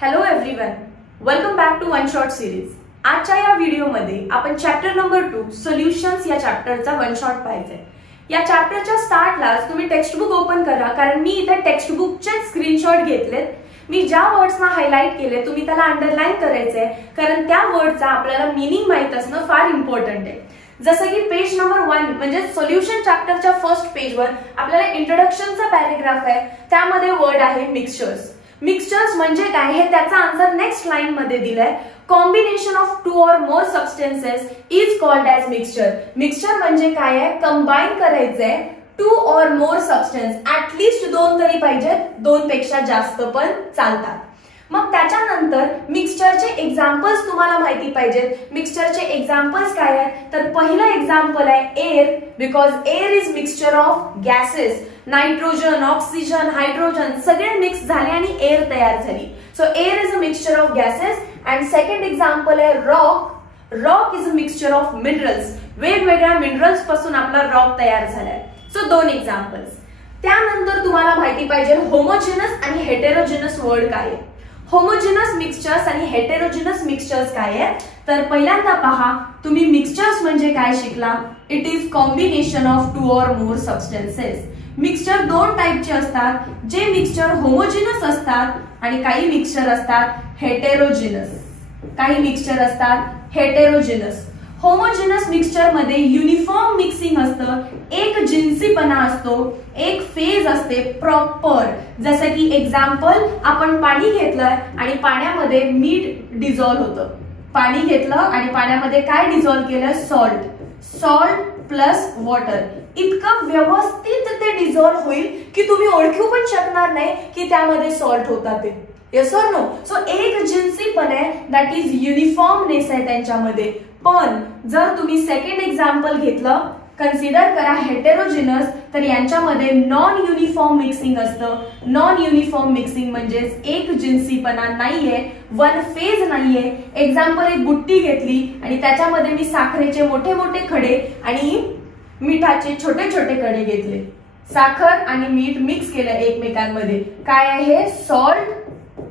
Hello everyone, welcome back to one shot series. आजच्या या व्हिडिओमध्ये आपण चॅप्टर नंबर 2 सोल्युशन्स या चॅप्टरचा वन शॉट पाहायचंय. या चॅप्टरच्या स्टार्टलाच तुम्ही टेक्स्टबुक ओपन करा, कारण मी इथे टेक्स्टबुकचे स्क्रीनशॉट घेतलेत. मी ज्या वर्ड्सना हायलाइट केले तुम्ही त्याला अंडरलाईन करायचंय, कारण त्या वर्डचा आपल्याला मीनिंग माहित असणं फार इम्पॉर्टंट आहे. जसं की पेज नंबर 1 म्हणजे सोल्युशन चॅप्टरच्या फर्स्ट पेजवर आपल्याला इंट्रोडक्शनचा पॅरेग्राफ आहे. त्यामध्ये वर्ड आहे मिक्सचर्स. मिक्सचर्स म्हणजे काय हे त्याचा आन्सर नेक्स्ट लाईन मध्ये दिलाय. Combination of 2 or more substances is called as mixture. Mixture म्हणजे काय आहे? कंबाईन करायचंय 2 or more substance. ऍटलिस्ट 2 तरी पाहिजेत, 2 पेक्षा जास्त पण चालतात. मग त्याच्यानंतर मिक्सचरचे एक्झाम्पल्स तुम्हाला माहिती पाहिजेत. मिक्सचरचे एक्झाम्पल्स काय आहेत? तर पहिलं एक्झाम्पल आहे air, because air is mixture of gases. Nitrogen, oxygen, hydrogen सगळे मिक्स झाले आणि एअर तयार झाली. So air is a mixture of gases. And second example आहे rock. Rock is a mixture of minerals. वेगवेगळ्या मिनरल्स पासून आपला रॉक तयार झालाय. So 2 examples. त्यानंतर तुम्हाला माहिती पाहिजे होमोजिनस आणि हेटेरोजिनस वर्ड काय आहे. होमोजिनस मिक्सचर्स आणि हेटेरोजिनस मिक्सचर्स काय आहे? तर पहिल्यांदा पहा, तुम्ही मिक्सचर्स म्हणजे काय शिकला? It is combination of 2 or more substances. Mixture 2 टाइपचे असतात. जे मिक्सचर होमोजिनस असतात आणि काही मिक्सचर असतात हेटेरोजिनस. काही मिक्सचर असतात हेटेरोजिनस. होमोजिनस मिक्सचर मध्ये युनिफॉर्म मिक्सिंग असतं, एक जिन्सीपणा असतो, एक फेज असते प्रॉपर. जसं की एक्झाम्पल, आपण पाणी घेतलंय आणि पाण्यामध्ये मीठ डिझॉल्व्ह होतं. पाणी घेतलं आणि पाण्यामध्ये काय डिझॉल्व्ह केलं? सॉल्ट. Salt plus water. इतकं व्यवस्थित ते डिझॉल्व्ह होईल की तुम्ही ओळखू पण शकणार नाही की त्यामध्ये सॉल्ट होता ते. Yes or no? सो एक जिन्सीपण आहे, दॅट इज युनिफॉर्मनेस आहे त्यांच्यामध्ये. पण जर तुम्ही सेकंड एक्झाम्पल घेतलं, कन्सिडर करा हेटेरोजिनस, तर यांच्यामध्ये नॉन युनिफॉर्म मिक्सिंग असतं. नॉन युनिफॉर्म मिक्सिंग म्हणजे एक जिन्सीपणा नाहीये, वन फेज नाहीये. एक्झाम्पल, एक बुट्टी घेतली आणि त्याच्यामध्ये मी साखरेचे मोठे मोठे खडे आणि मिठाचे छोटे छोटे कडे घेतले. साखर आणि मीठ मिक्स केलं एकमेकांमध्ये. काय आहे? Salt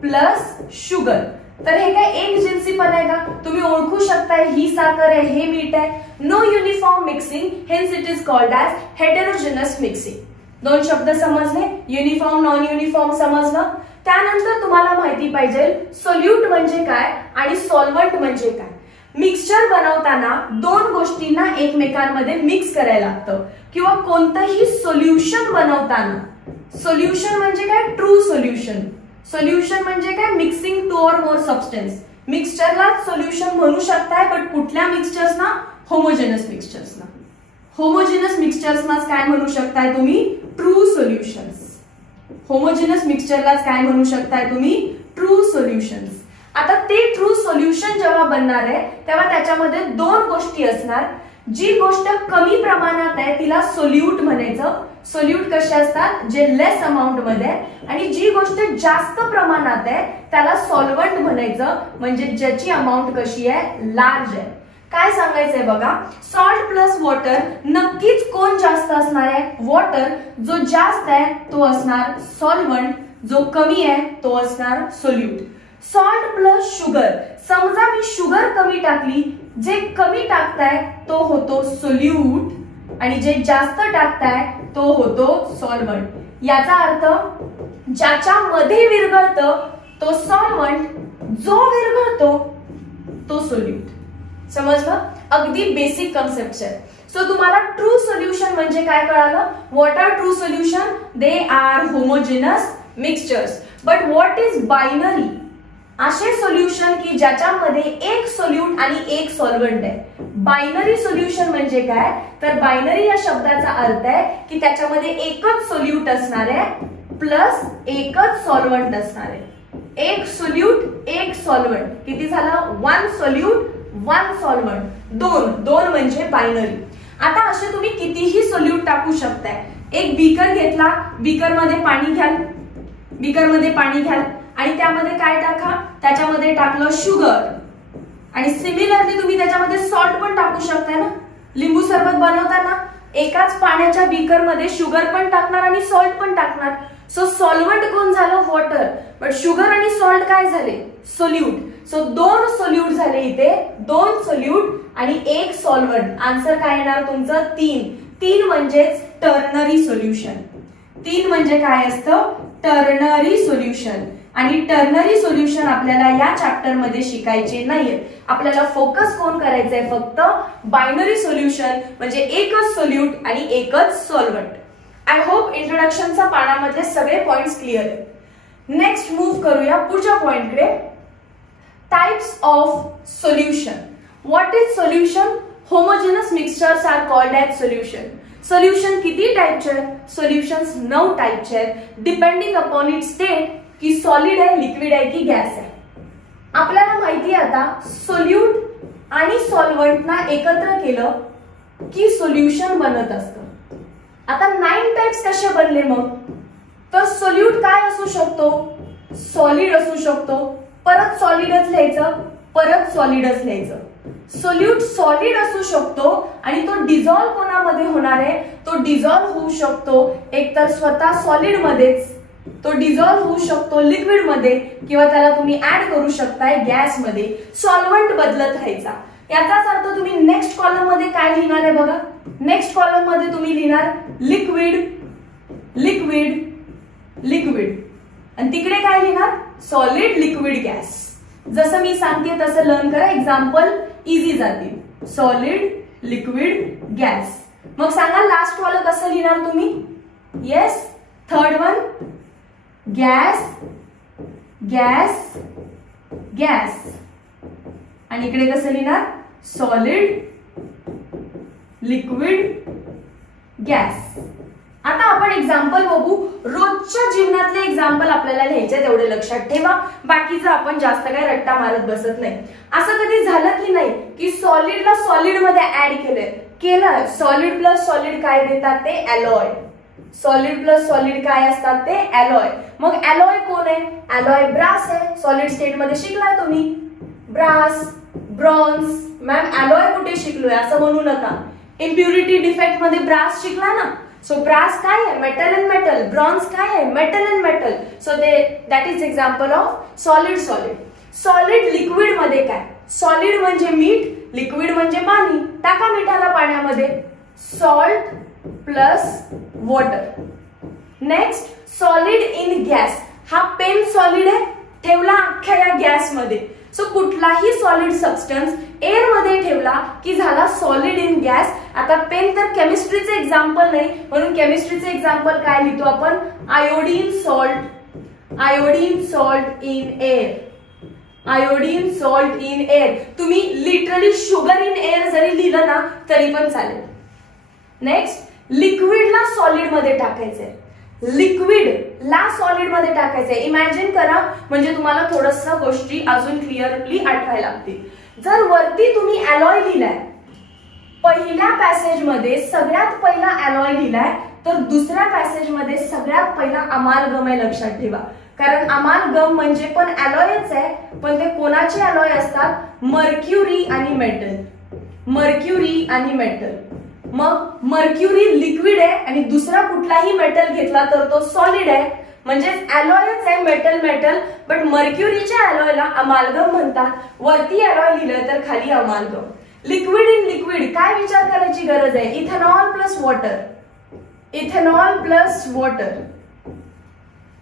plus sugar. तर हे काय एक जिन्सीपण आहे का? तुम्ही ओळखू शकताय ही साखर आहे, हे मीठ आहे. No uniform mixing, hence it is called as heterogeneous mixing. 2 शब्द समजले? युनिफॉर्म, नॉन युनिफॉर्म समजलं. त्यानंतर तुम्हाला माहिती पाहिजे सोल्यूट म्हणजे काय आणि सॉल्व्हंट म्हणजे काय. मिक्सचर बनवताना 2 गोष्टींना एकमेकांमध्ये मिक्स करायला लागतं, किंवा कोणतंही सोल्युशन बनवताना. सोल्युशन म्हणजे काय? True solution. सोल्युशन म्हणजे काय? Mixing 2 or more substance. मिक्सचरला सोल्युशन म्हणू शकताय, बट कुठल्या मिक्सचर्सना? होमोजेनस मिक्सचर्सना. होमोजेनस मिक्सचर्सनाच काय म्हणू शकताय तुम्ही? True solutions. होमोजेनस मिक्सचरलाच काय म्हणू शकताय तुम्ही? True solutions. आता ते ट्रू सोल्युशन जेव्हा बनणार आहे तेव्हा त्याच्यामध्ये 2 गोष्टी असणार. जी गोष्ट कमी प्रमाणात आहे तिला सोल्यूट म्हणायचं. सोल्यूट कसे असतात? जे लेस अमाऊंट मध्ये. आणि जी गोष्ट जास्त प्रमाणात आहे त्याला सॉल्व्हंट म्हणायचं, म्हणजे ज्याची अमाऊंट कशी आहे? लार्ज आहे. काय सांगायचंय बघा, सॉल्ट प्लस वॉटर, नक्कीच कोण जास्त असणार आहे? वॉटर. जो जास्त आहे तो असणार सॉल्व्हंट, जो कमी आहे तो असणार सोल्यूट. Salt plus sugar. समजा मी शुगर कमी टाकली, जे कमी टाकताय तो होतो सोल्यूट आणि जे जास्त टाकताय तो होतो सॉल्व्हंट. याचा अर्थ ज्याच्यामध्ये विरघळतं तो सॉल्व्हंट, जो विरघळतो तो सोल्यूट. समजलं? अगदी बेसिक कन्सेप्ट आहे. सो तुम्हाला ट्रू सोल्युशन म्हणजे काय कळालं? What are true solution? They are homogeneous mixtures. But what is binary? असे सोल्युशन की ज्याच्यामध्ये एक सोल्यूट आणि एक सॉल्व्हंट आहे. बायनरी सोल्युशन म्हणजे काय? तर बायनरी या शब्दाचा अर्थ आहे की त्याच्यामध्ये एकच सोल्यूट असणार आहे प्लस एकच सॉल्व्हंट असणार आहे. एक सोल्यूट, एक सॉल्व्हंट. किती झालं? 1 सोल्यूट 1 सॉल्व्हंट. 2 म्हणजे बायनरी. आता असे तुम्ही कितीही सोल्यूट टाकू शकताय. एक बीकर घेतला, बीकरमध्ये पाणी घ्याल, बीकरमध्ये पाणी घ्याल आणि त्यामध्ये काय टाका? त्याच्यामध्ये टाकलं शुगर. आणि सिमिलरली तुम्ही त्याच्यामध्ये सॉल्ट पण टाकू शकताय ना. लिंबू सरबत बनवताना एकाच पाण्याच्या बीकरमध्ये शुगर पण टाकणार आणि सॉल्ट पण टाकणार. सो सॉल्व्हंट कोण झालं? वॉटर. बट शुगर आणि सॉल्ट काय झाले? सोल्यूट. सो 2 सोल्यूट झाले इथे, 2 सोल्यूट आणि 1 सॉल्व्हंट. आन्सर काय येणार तुमचं? 3. 3 म्हणजेच टर्नरी सोल्युशन. 3 म्हणजे काय असतं? Ternary solution. आणि टर्नरी सोल्युशन आपल्याला या चॅप्टर मध्ये शिकायचे नाहीये. आपल्याला फोकस कोण करायचंय? फक्त बायनरी सोल्युशन म्हणजे एकच सोल्यूट आणि एकच सॉल्व्हंट. आय होप इंट्रोडक्शनच्या पानामधले सगळे पॉइंट्स क्लिअर आहेत. नेक्स्ट मूव्ह करूया पुढच्या पॉइंटकडे. Types of solution. What is solution? Homogeneous mixtures are called as solution. Solution किती टाइपचे आहेत? सोल्युशन्स 9 टाइपचे आहेत, डिपेंडिंग अपॉन इट स्टेट की सॉलिड आहे, लिक्विड आहे की गॅस आहे. आपल्याला माहिती आहे आता सोल्यूट आणि सॉल्व्हंटना एकत्र केलं की सोल्युशन बनत असतं. आता 9 टाइप्स कसे बनले मग? तर सोल्यूट काय असू शकतो? सॉलिड असू शकतो, परत सॉलिडच लिहायचं, परत सॉलिडच लिहायचं. सोल्यूट सॉलिड असू शकतो आणि तो डिझॉल्व कोणामध्ये होणार आहे? तो डिझॉल्व होऊ शकतो एकतर स्वतः सॉलिड मध्येच, तो डिझॉल्व होऊ शकतो लिक्विड मध्ये, किंवा त्याला तुम्ही ऍड करू शकताय गॅस मध्ये. सॉल्व्हंट बदलत राहायचा. याचाच अर्थ तुम्ही नेक्स्ट कॉलम मध्ये काय लिहिणार आहे बघा. नेक्स्ट कॉलम मध्ये तुम्ही लिहिणार लिक्विड, लिक्विड, लिक्विड, आणि तिकडे काय लिहिणार? Solid, liquid, gas. जसं मी सांगते तसं लर्न करा, एक्झाम्पल इझी जातील. Solid, liquid, gas. मग सांगा लास्ट वाला कसं लिहिणार तुम्ही? Yes, third one gas, gas, gas, आणि इकडे कसं लिहिणार? Solid, liquid, gas. आता आपण एक्झाम्पल बघू. रोजच्या जीवनातले एक्झाम्पल आपल्याला लिहायचे, तेवढे लक्षात ठेवा. बाकीचं आपण जास्त काय रट्टा मारत बसत नाही. असं कधी झालं की नाही की सॉलिडला सॉलिड मध्ये ऍड केलं? सॉलिड प्लस सॉलिड काय देतात? ते अलॉय. सॉलिड प्लस सॉलिड काय असतात? ते अलॉय. मग अलॉय कोण आहे? अलॉय ब्रास आहे. सॉलिड स्टेट मध्ये शिकलाय तुम्ही. Brass, bronze. मॅम अलॉय कुठे शिकलोय असं म्हणू नका. इम्प्युरिटी डिफेक्ट मध्ये ब्रास शिकला ना. सो ब्रास काय आहे? Metal and metal. ब्रॉन्झ काय आहे? Metal and metal. So that is example of solid, solid. Solid liquid मध्ये काय? सॉलिड म्हणजे मीठ, लिक्विड म्हणजे पाणी. टाका मिठाला पाण्यामध्ये. Salt plus water. Next solid in gas. हा पेन सॉलिड आहे, ठेवला अख्ख्या या गॅस मध्ये. सो कुठलाही सॉलिड सबस्टन्स एअर मध्ये ठेवला की झाला सॉलिड इन गॅस. आता पेन तर केमिस्ट्रीचे एक्झाम्पल नाही, म्हणून केमिस्ट्रीचे एक्झाम्पल काय लिहितो आपण? Iodine salt, iodine salt in air, iodine salt in air. तुम्ही लिटरली शुगर इन एअर जरी लिहिलं ना तरी पण चालेल. नेक्स्ट लिक्विडला सॉलिड मध्ये टाकायचंय, लिक्विडला सॉलिड मध्ये टाकायचंय. इमॅजिन करा, म्हणजे तुम्हाला थोडस गोष्टी अजून क्लिअरली आठवायला लागतील. जर वरती तुम्ही अलॉय लिहिलाय, पहिल्या पॅसेज मध्ये सगळ्यात पहिला अलॉय लिहिलाय, तर दुसऱ्या पॅसेज मध्ये सगळ्यात पहिला अमालगम आहे. लक्षात ठेवा, कारण अमालगम म्हणजे पण अलॉयच आहे, पण ते कोणाचे अलॉय असतात? मर्क्युरी आणि मेटल, मर्क्युरी आणि मेटल. मग मर्क्युरी लिक्विड आहे आणि दुसरा कुठलाही मेटल घेतला तर तो सॉलिड आहे, म्हणजे अलॉयच आहे मेटल मेटल. बट मर्क्युरीच्या अलॉयला अमालगम म्हणतात. वरती अलॉय लिहिलं तर खाली अमालगम. लिक्विड इन लिक्विड काय विचार करायची गरज आहे? Ethanol plus water, ethanol plus water.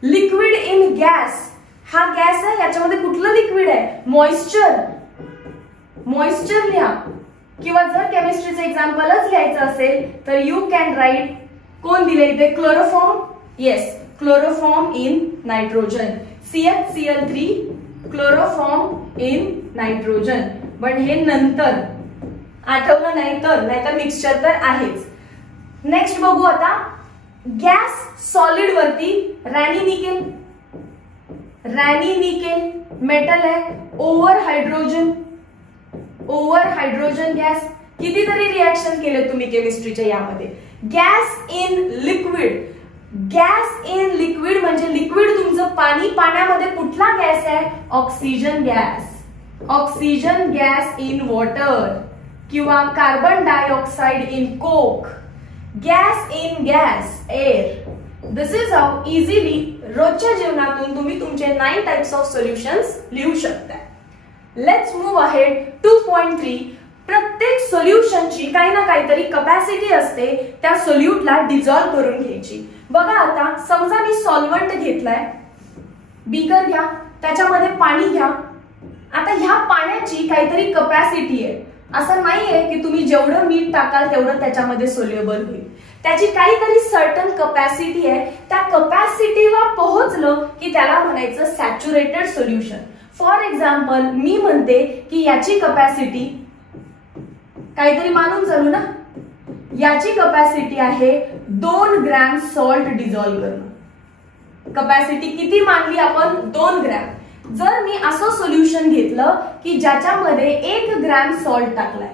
Liquid in gas, हा गॅस आहे, याच्यामध्ये कुठलं लिक्विड आहे? मॉइश्चर, मॉइश्चर लिहा. किंवा जर केमिस्ट्रीचे एक्झाम्पलच लिहायचं असेल तर यू कॅन राईट. कोण दिले इथे? Chloroform. Yes, chloroform in nitrogen. CH3, chloroform in nitrogen. पण हे नंतर आठवलं नाही तर, नाहीतर मिक्सचर तर आहेच. नेक्स्ट बघू आता. गॅस सॉलिड वरती Raney nickel, Raney nickel metal आहे. Over hydrogen, over hydrogen gas. कितीतरी रिएक्शन केले तुम्ही केमिस्ट्रीच्या यामध्ये. Gas in liquid, gas in liquid म्हणजे लिक्विड तुमचं पाणी. पाण्यामध्ये कुठला गॅस आहे? Oxygen gas, oxygen gas in water. किंवा carbon dioxide in coke. Gas in gas air. This is how easily रोजच्या जीवनातून तुम्ही तुमचे 9 टाइप्स ऑफ सोल्युशन्स लिहू शकता. Let's move ahead. 2.3 प्रत्येक सोल्युशनची काही ना काहीतरी कपॅसिटी असते त्या सोल्यूटला डिझॉल्व्ह करून घ्यायची. बघा आता समजा मी सॉल्व्हंट घेतलाय, बीकर घ्या, त्याच्यामध्ये पाणी घ्या. आता ह्या पाण्याची काहीतरी कपॅसिटी आहे. असं नाहीये की तुम्ही जेवढं मीठ टाकाल तेवढं त्याच्यामध्ये सोल्युबल होईल. त्याची काहीतरी सर्टन कपॅसिटी आहे. त्या कपॅसिटीला पोहोचलं की त्याला म्हणायचं सॅच्युरेटेड सोल्युशन. फॉर एक्झाम्पल मी म्हणते की याची कपॅसिटी काहीतरी मानून चालू ना, याची कपॅसिटी आहे 2 ग्रॅम सॉल्ट डिझॉल्व्ह करणं. कपॅसिटी किती मानली आपण? 2 ग्रॅम. जर मी असं सोल्युशन घेतलं की ज्याच्यामध्ये 1 ग्रॅम सॉल्ट टाकलाय,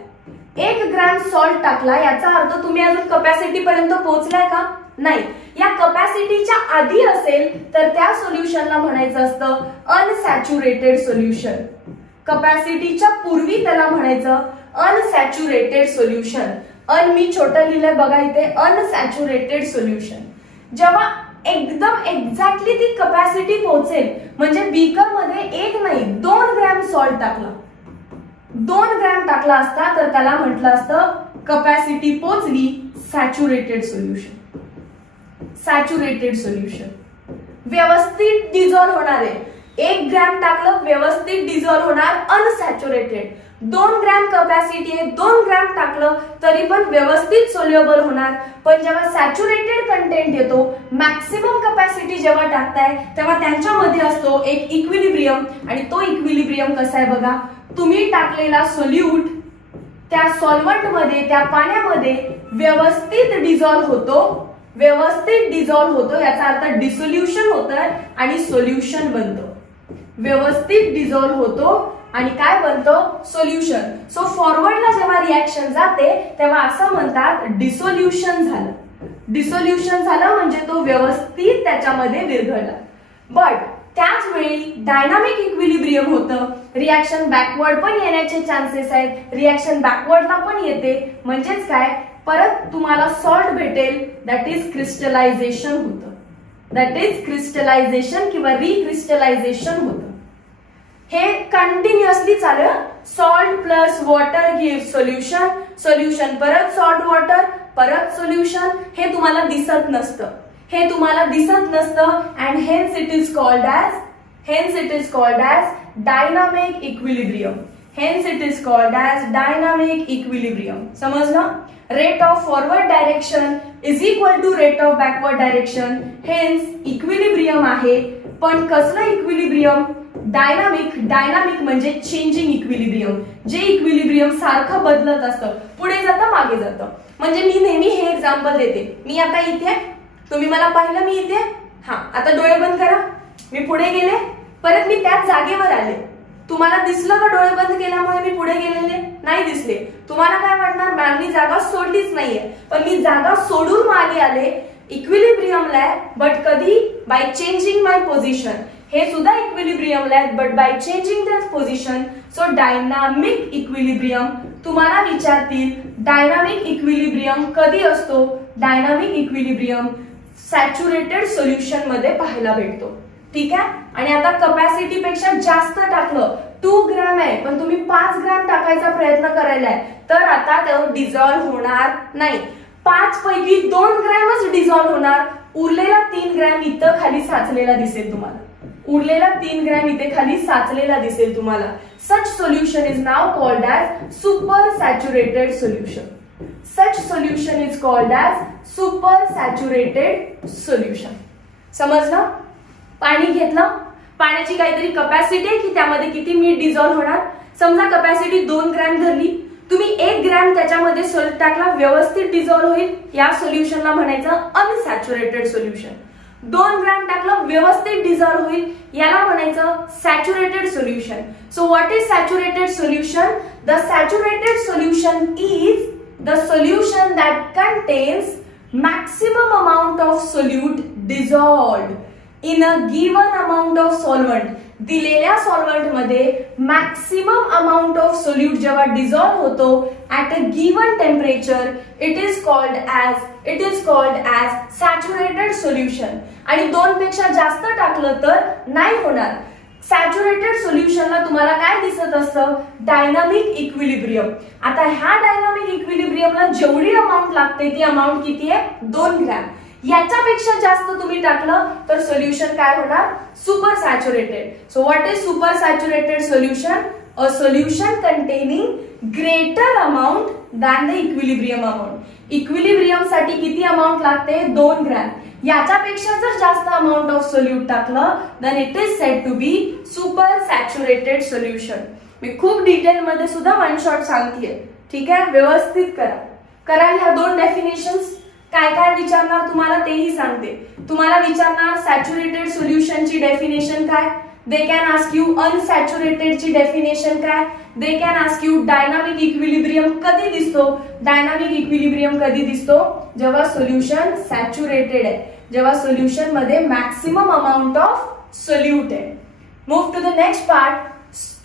1 ग्रॅम सॉल्ट टाकला, याचा अर्थ तुम्ही अजून कपॅसिटी पर्यंत पोहोचलाय का? नाही. या कपॅसिटीच्या आधी असेल तर त्या सोल्युशनला म्हणायचं असतं अनसॅच्युरेटेड सोल्युशन. कपॅसिटीच्या पूर्वी त्याला म्हणायचं अनसॅच्युरेटेड सोल्युशन. मी छोटं लिहिलंय बघा इथे, अनसॅच्युरेटेड सोल्युशन. जेव्हा एकदम एक्झॅक्टली ती कपॅसिटी पोहोचेल, म्हणजे बीकर मध्ये 1 नाही 2 ग्रॅम सॉल्ट टाकला, 2 ग्रॅम टाकला असता तर त्याला म्हटलं असतं कपॅसिटी पोहोचली सॅच्युरेटेड सोल्युशन. सॅच्युरेटेड सोल्युशन व्यवस्थित डिझॉल्व्ह होणार आहे. 1 ग्रॅम टाकलं व्यवस्थित डिझॉल्व्ह होणार, अनसॅच्युरेटेड. 2 ग्रॅम कपॅसिटी आहे, 2 ग्रॅम टाकलं तरी पण व्यवस्थित सोल्युबल होणार. पण जेव्हा सॅच्युरेटेड कंटेंट येतो, मॅक्सिमम कपॅसिटी जेव्हा टाकताय तेव्हा त्यांच्यामध्ये असतो एक इक्विलिब्रियम. आणि तो इक्विलिब्रियम कसा आहे बघा, तुम्ही टाकलेला सोल्यूट त्या सॉल्व्हंट मध्ये, त्या पाण्यामध्ये व्यवस्थित डिझॉल्व्ह होतो. व्यवस्थित डिझॉल्व्ह होतो याचा अर्थ डिसोल्युशन होतं आणि सोल्युशन बनतं. व्यवस्थित डिझॉल्व्ह होतो आणि काय बनतं? सोल्युशन. सो फॉरवर्डला जेव्हा रिॲक्शन जाते तेव्हा असं म्हणतात डिसोल्युशन झालं. डिसोल्युशन झालं म्हणजे तो व्यवस्थित त्याच्यामध्ये विरघळला. बट त्याच वेळी डायनामिक इक्विलिब्रियम होतं. रिॲक्शन बॅकवर्ड पण येण्याचे चान्सेस आहेत, रिॲक्शन बॅकवर्डला पण येते. म्हणजेच काय, परत तुम्हाला सॉल्ट भेटेल, दॅट इज क्रिस्टलायझेशन होतं. दॅट इज क्रिस्टलायझेशन किंवा रिक्रिस्टलायझेशन होतं. हे कंटिन्युअसली चालू. Salt plus water give solution, solution परत सॉल्ट वॉटर परत सोल्युशन. हे तुम्हाला दिसत नसतं, हे तुम्हाला दिसत नसतं. And hence it is called as dynamic equilibrium. Hence it is called as dynamic equilibrium. समजलं? Rate of forward direction is equal to rate of backward direction. Hence equilibrium आहे. पण कसलं इक्विलिब्रियम? डायनामिक. डायनामिक म्हणजे changing equilibrium. जे equilibrium सारखं बदलत असतं, पुढे जातं मागे जातं. म्हणजे मी नेहमी हे एक्झाम्पल देते. मी आता इथे, तुम्ही मला पाहिलं मी इथे, हा आता डोळे बंद करा. मी पुढे गेले, परत मी त्याच जागेवर आले. तुम्हाला दिसलं का डोळे बंद केल्यामुळे मी पुढे गेलेले? नाही दिसले. तुम्हाला काय वाटणार, मॅमनी जागा सोडलीच नाहीये. पण मी जागा सोडून मागे आले, इक्विलिब्रियमला आहे. बट कधी? By changing my position. हे सुद्धा इक्विलिब्रियमला आहेत, but by changing that position. So dynamic equilibrium. तुम्हाला विचारतील डायनामिक इक्विलिब्रियम कधी असतो? डायनामिक इक्विलिब्रियम सॅच्युरेटेड सोल्युशन मध्ये पाहायला भेटतो. ठीक आहे. आणि आता कपॅसिटी पेक्षा जास्त टाकलं, 2 ग्रॅम आहे पण तुम्ही 5 ग्रॅम टाकायचा प्रयत्न करायलाय, तर आता तो डिझॉल्व्ह होणार नाही. 5 पैकी 2 ग्रॅमच डिझॉल्व्ह होणार. उरलेला 3 ग्रॅम इथं खाली साचलेला दिसेल तुम्हाला. उरलेला 3 ग्रॅम इथे खाली साचलेला दिसेल तुम्हाला. सच सोल्युशन इज नाव called as super saturated solution. Such solution is called as super saturated solution. समजलं? पाणी घेतलं, पाण्याची काहीतरी कपॅसिटी आहे की त्यामध्ये किती मीठ डिझॉल्व्ह होणार. समजा कपॅसिटी 2 ग्रॅम धरली, तुम्ही 1 ग्रॅम त्याच्यामध्ये सॉल्ट टाकला, व्यवस्थित डिझॉल्व्ह होईल. या सोल्युशनला म्हणायचं अनसॅच्युरेटेड सोल्युशन. 2 ग्रॅम टाकलं, व्यवस्थित डिझॉल्व्ह होईल, याला म्हणायचं saturated solution. So what is saturated solution? The saturated solution is the solution that contains maximum amount of solute dissolved in a given amount of solvent. दिलेल्या solvent मध्ये maximum amount of solute जेव्हा dissolve होतो at a given temperature, it is called as it is called as saturated solution. आणि 2 पेक्षा जास्त टाकलं तर नाही होणार. सॅच्युरेटेड सोल्युशनला तुम्हाला काय दिसत असतं? Dynamic equilibrium. आता ह्या डायनामिक इक्विलिब्रियमला जेवढी अमाऊंट लागते ती अमाऊंट किती आहे? 2 ग्रॅम. याच्यापेक्षा जास्त तुम्ही टाकलं तर सोल्युशन काय होणार? Super saturated. So what is super saturated solution? A solution containing greater amount than the equilibrium amount. Equilibrium साठी किती अमाऊंट लागते? 2 ग्रॅम. याच्यापेक्षा जर जास्त अमाऊंट ऑफ सोल्यूट टाकलं then it is said to be super saturated solution. मी खूप detail मध्ये सुद्धा वन शॉट सांगतेय. ठीक आहे, व्यवस्थित करा. ह्या 2 डेफिनेशन्स. काय काय विचारणार तुम्हाला तेही सांगते. तुम्हाला विचारणार सॅच्युरेटेड सोल्युशनची डेफिनेशन काय. दे कॅन आस्क यू अनसॅच्युरेटेडची डेफिनेशन काय. They can ask you dynamic equilibrium कधी दिसतो. डायनामिक इक्विलिब्रियम कधी दिसतो? जेव्हा सोल्युशन सॅच्युरेटेड आहे, जेव्हा सोल्युशन मध्ये मॅक्सिमम अमाऊंट ऑफ सोल्यूट आहे. Move to the next part.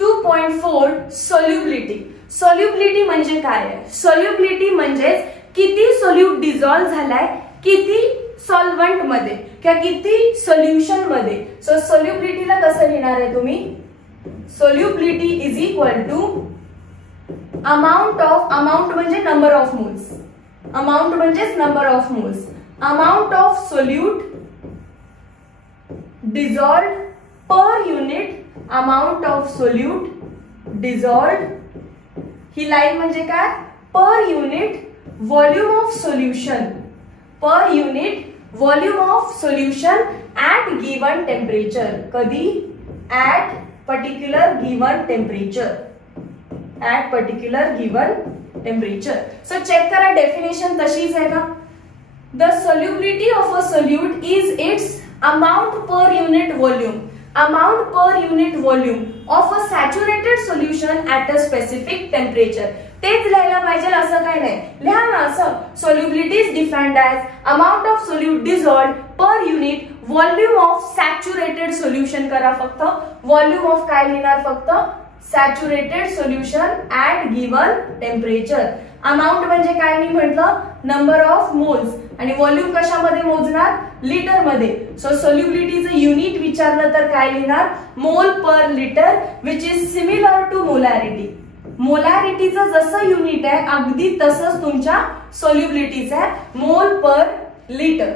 2.4 solubility. Solubility म्हणजे काय आहे? सोल्युबिलिटी म्हणजे किती सोल्यूट डिझॉल्व्ह झालाय, किती सॉल्व्हंट मध्ये किंवा किती सोल्युशन मध्ये. सो सोल्युबिलिटीला कसं लिहिणार आहे तुम्ही? Solubility is equal to amount of, amount म्हणजे नंबर ऑफ मोल्स, अमाऊंट म्हणजेच number of moles, amount of solute dissolved per unit, amount of solute dissolved. ही लाईन म्हणजे काय? Per unit volume of solution, per unit volume of solution at given temperature. कधी? At particular given temperature, at particular given temperature. So check करा definition तशीच आहे का? The solubility of a solute is it's amount per unit volume, amount per unit volume of a saturated solution at a specific temperature. तेच लिहायला पाहिजे असं काय नाही. लिहा ना असं. Solubility is defined as amount of solute dissolved per unit volume of saturated solution. करा फक्त. व्हॉल्यूम ऑफ काय लिहिणार? फक्त saturated solution at given temperature. Amount म्हणजे काय मी म्हटलं? Number of moles. आणि व्हॉल्यूम कशामध्ये मोजणार? लिटर मध्ये. सो सोल्युबिलिटीचं युनिट विचारलं तर काय लिहिणार? Mole per litre, which is similar to molarity. मोलॅरिटीचं जसं युनिट आहे अगदी तसंच तुमच्या सोल्युबिलिटीचं आहे, मोल पर लिटर.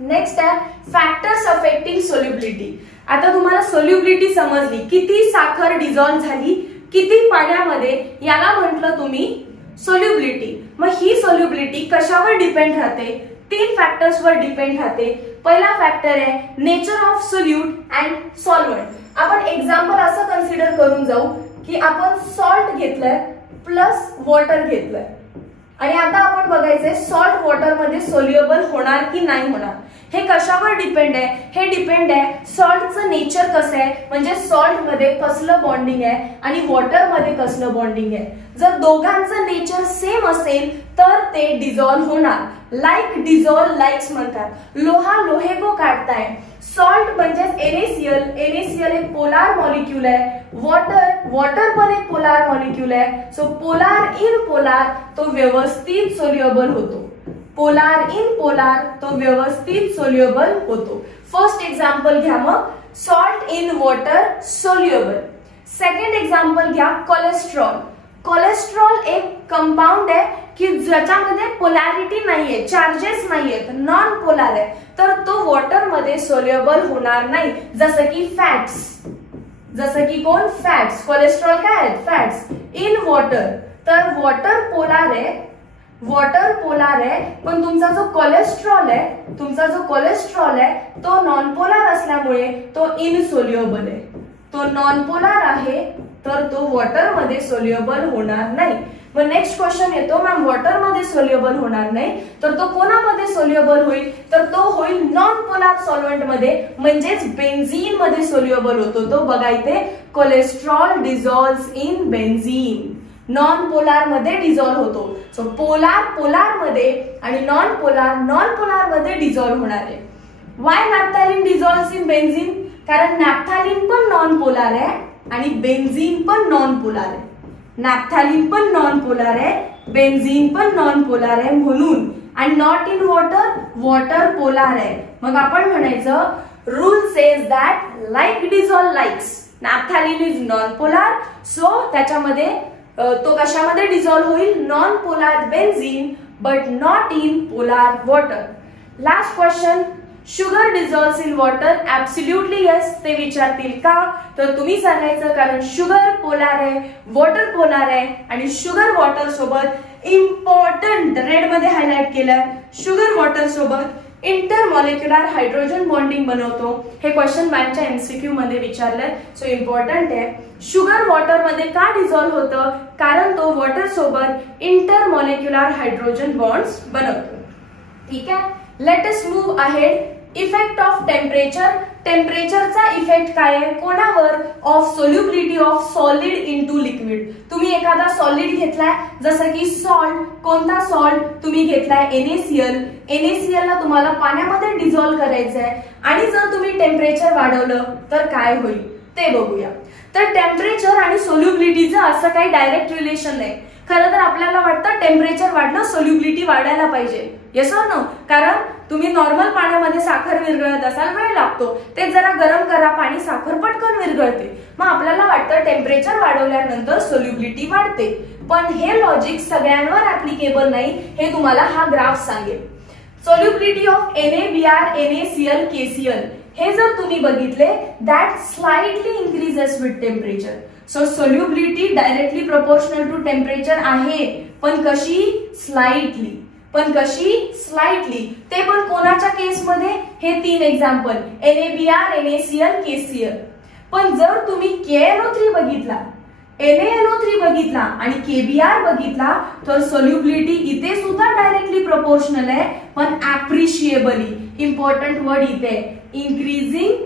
नेक्स्ट आहे फॅक्टर्स अफेक्टिंग सोल्युबिलिटी. आता तुम्हाला सोल्युबिलिटी समजली, किती साखर डिझॉल्व्ह झाली, किती पाण्यामध्ये, याला म्हटलं तुम्ही सोल्युबिलिटी. मग ही सोल्युबिलिटी कशावर डिपेंड राहते? 3 फॅक्टर्सवर डिपेंड राहते. पहिला फॅक्टर आहे nature of solute and solvent. आपण एक्झाम्पल असं कन्सिडर करून जाऊ की आपण सॉल्ट घेतलंय प्लस वॉटर घेतलंय आणि आता आपण बघायचंय सॉल्ट वॉटर मध्ये सोल्युएबल होणार की नाही होणार. हे कशावर डिपेंड आहे? हे डिपेंड आहे सॉल्टचं नेचर कसं आहे, म्हणजे सॉल्ट मध्ये कसलं बॉन्डिंग आहे आणि वॉटर मध्ये कसलं बॉन्डिंग आहे. जर दोघांचं नेचर सेम असेल तर ते डिझॉल्व्ह होणार. लाईक डिझॉल्व्ह लाईक्स म्हणतात. लोहा लोहे को काटताय. सॉल्ट म्हणजेच NaCl, NaCl एक पोलार मॉलिक्यूल आहे. वॉटर पण एक पोलार मॉलिक्यूल आहे. सो पोलार इन पोलार तो व्यवस्थित सोल्युएबल होतो. पोलार इन पोलार तो व्यवस्थित सोल्युएबल होतो. फर्स्ट एक्झाम्पल घ्या मग, salt in water soluble. Second example घ्या कोलेस्ट्रॉल. कोलेस्ट्रॉल एक कंपाऊंड आहे की ज्याच्यामध्ये पोलॅरिटी नाहीये, चार्जेस नाहीयेत, नॉन पोलार आहे, तर तो वॉटर मध्ये सोल्युएबल होणार नाही. जसं की फॅट्स, जसं की कोण? फॅट्स. कोलेस्ट्रॉल काय आहेत? Fats in water. तर वॉटर पोलार आहे, वॉटर पोलार आहे, पण तुमचा जो कोलेस्ट्रॉल आहे, तुमचा जो कोलेस्ट्रॉल आहे तो नॉन पोलार असल्यामुळे तो इनसोल्युएबल आहे. तो नॉन पोलार आहे तर तो वॉटर मध्ये सोल्युएबल होणार नाही. मग नेक्स्ट क्वेश्चन येतो, मॅम वॉटर मध्ये सोल्युएबल होणार नाही तर तो कोणामध्ये सोल्युएबल होईल? तर तो होईल नॉन पोलार सॉल्व्हंट मध्ये, म्हणजेच बेन्झीन मध्ये सोल्युएबल होतो. तो बघा इथे, cholesterol dissolves in benzene. Non polar मध्ये डिझॉल्व्ह होतो. सो पोलार पोलार मध्ये आणि नॉन पोलार मध्ये डिझॉल्व्ह होणार आहे. Y naphthalene dissolves in benzene? कारण नॅफ्थॅलिन पण नॉन पोलार आहे आणि बेन्झीन पण नॉन पोलार आहे. नॅफ्थॅलिन पण नॉन पोलार आहे, बेन्झीन पण नॉन पोलार आहे, म्हणून and not in water, water polar आहे. मग आपण म्हणायचं rule says that like dissolve likes, naphthalene is non polar, so त्याच्यामध्ये तो कशामध्ये डिझॉल्व होईल, non polar benzene but not in polar water. Last question, sugar dissolves in water, absolutely yes. ते विचारतील का, तर तुम्ही सांगायचं कारण शुगर पोलार आहे, वॉटर पोलार आहे आणि शुगर वॉटर सोबत इम्पॉर्टंट रेड मध्ये हायलाइट केलंय, शुगर वॉटर सोबत इंटरमॉलिक्युलर हायड्रोजन बॉन्डिंग बनवतो. हे क्वेश्चन बँकच्या एमसीक्यू मध्ये विचारलंय, सो इम्पॉर्टंट आहे. शुगर वॉटर मध्ये का डिझॉल्व्ह होतं, कारण तो वॉटर सोबत इंटरमॉलिक्युलर हायड्रोजन बॉन्ड्स बनवतो. ठीक आहे, let us move ahead. Effect of temperature, टेम्परेचरचा इफेक्ट काय आहे कोणावर, of solubility of solid into liquid. तुम्ही एखादा सॉलिड घेतलाय जसं की सॉल्ट, कोणता सॉल्ट तुम्ही घेतलाय NaCl, NaCl ला तुम्हाला पाण्यामध्ये डिझॉल्व्ह करायचं आहे आणि जर तुम्ही टेम्परेचर वाढवलं तर काय होईल ते बघूया. तर टेम्परेचर आणि सोल्युबिलिटीचं असं काही डायरेक्ट रिलेशन नाही. खरं तर आपल्याला वाटतं टेम्परेचर वाढलं सोल्युबिलिटी वाढायला पाहिजे, येस ऑर नो, कारण तुम्ही नॉर्मल पाण्यामध्ये साखर विरघळत असाल, वेळ लागतो, ते जरा गरम करा पाणी, साखर पटकन विरघळते. मग आपल्याला वाटतं टेम्परेचर वाढवल्यानंतर सोल्युबिलिटी वाढते, पण हे लॉजिक सगळ्यांवर ऍप्लिकेबल नाही, हे तुम्हाला हा ग्राफ सांगेल. Solubility of NaBr, NaCl, KCl हे जर तुम्ही बघितले that slightly increases with temperature. So solubility directly proportional to temperature आहे, पण कशी, स्लाइटली. पण कशी, स्लाइटली. ते पण कोणाच्या केसमध्ये, हे 3 एक्झाम्पल NaBr, NaCl, KCl. पण जर तुम्ही KNO3 बघितला, NaNO3 बघितला आणि KBr बघितला तर सोल्युबिलिटी इथे सुद्धा डायरेक्टली प्रोपोर्शनल आहे, पण ऍप्रिशिएबली, इम्पॉर्टंट वर्ड इथे, इन्क्रीजिंग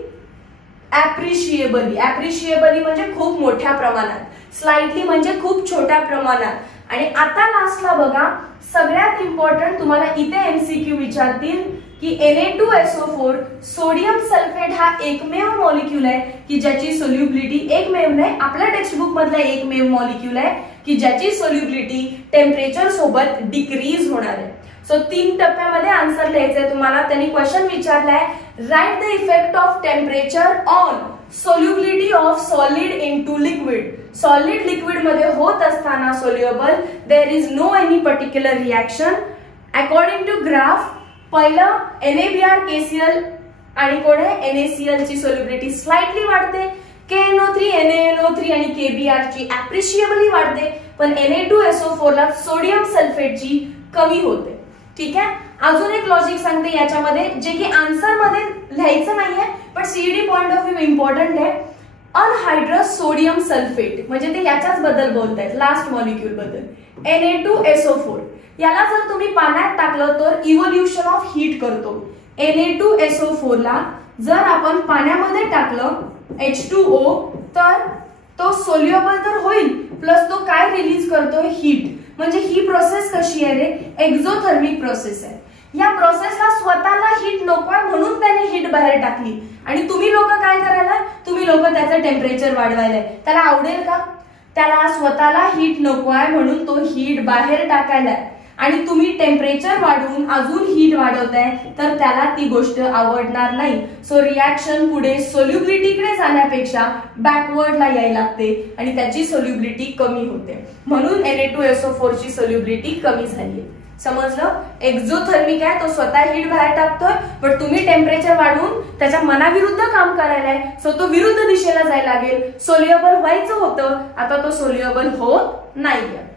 ऍप्रिशिएबली. ऍप्रिशिएबली म्हणजे खूप मोठ्या प्रमाणात, स्लाइटली म्हणजे खूप छोट्या प्रमाणात. आणि आता लास्टला बघा, सगळ्यात इम्पॉर्टंट तुम्हाला इथे एमसीक्यू विचारतील की Na2SO4 सोडियम सल्फेट हा एकमेव मॉलिक्यूल आहे की ज्याची सोल्युबिलिटी, एकमेव नाही, आपल्या टेक्स्टबुक मधला एकमेव मॉलिक्यूल आहे की ज्याची सोल्युबिलिटी टेम्परेचर सोबत डिक्रीज होणार आहे. सो 3 टप्प्यामध्ये आन्सर लिहायचंय तुम्हाला. त्यांनी क्वेश्चन विचारलाय, write the effect of temperature on solubility of solid into liquid. Solid liquid मध्ये होत असताना soluble there is no any particular reaction. According to graph, पहिलं NaBr, KCl आणि कोण आहे NaCl ची सोल्युबिलिटी स्लाइटली वाढते, KNO3, NaNO3 आणि KBr ची ऍप्रिशिएबली वाढते, पण Na2SO4 ला सोडियम सल्फेटची कमी होते. ठीक आहे, अजून एक लॉजिक सांगते याच्यामध्ये, जे की आन्सर मध्ये लिहायचं नाहीये पण CED point of view important आहे. अनहायड्रस सोडियम सल्फेट म्हणजे ते याच्याच बद्दल बोलतायत, लास्ट मॉलिक्यूल बद्दल, Na2SO4. याला जर तुम्ही पाण्यात टाकलं तर इव्होल्युशन ऑफ हीट करतो. Na2SO4 ला जर आपण पाण्यामध्ये टाकलं H2O तर तो सोल्युबल तर होईल, प्लस तो काय रिलीज करतोय, हीट. म्हणजे ही प्रोसेस कशी आहे रे, एक्झोथर्मिक प्रोसेस आहे. या प्रोसेसला स्वतःला हीट नकोय म्हणून त्याने हीट बाहेर टाकली. आणि तुम्ही लोक काय करायला, तुम्ही लोक त्याचं टेम्परेचर वाढवायला. त्याला आवडेल का, त्याला स्वतःला हीट नकोय म्हणून तो हीट बाहेर टाकायला, आणि तुम्ही टेम्परेचर वाढवून अजून हीट वाढवताय तर त्याला ती गोष्ट आवडणार नाही. सो रिॲक्शन पुढे सोल्युबिलिटीकडे जाण्यापेक्षा बॅकवर्डला यायला लागते आणि त्याची सोल्युबिलिटी कमी होते. म्हणून Na2SO4 ची सोल्युबिलिटी कमी झाली. समजलं, एक्झोथर्मिक आहे, तो स्वतः हीट बाहेर टाकतोय, पण तुम्ही टेम्परेचर वाढवून त्याच्या मनाविरुद्ध काम करायला आहे, सो तो विरुद्ध दिशेला जायला लागेल. सोल्युबल व्हायचं होतं, आता तो सोल्युबल होत नाहीये.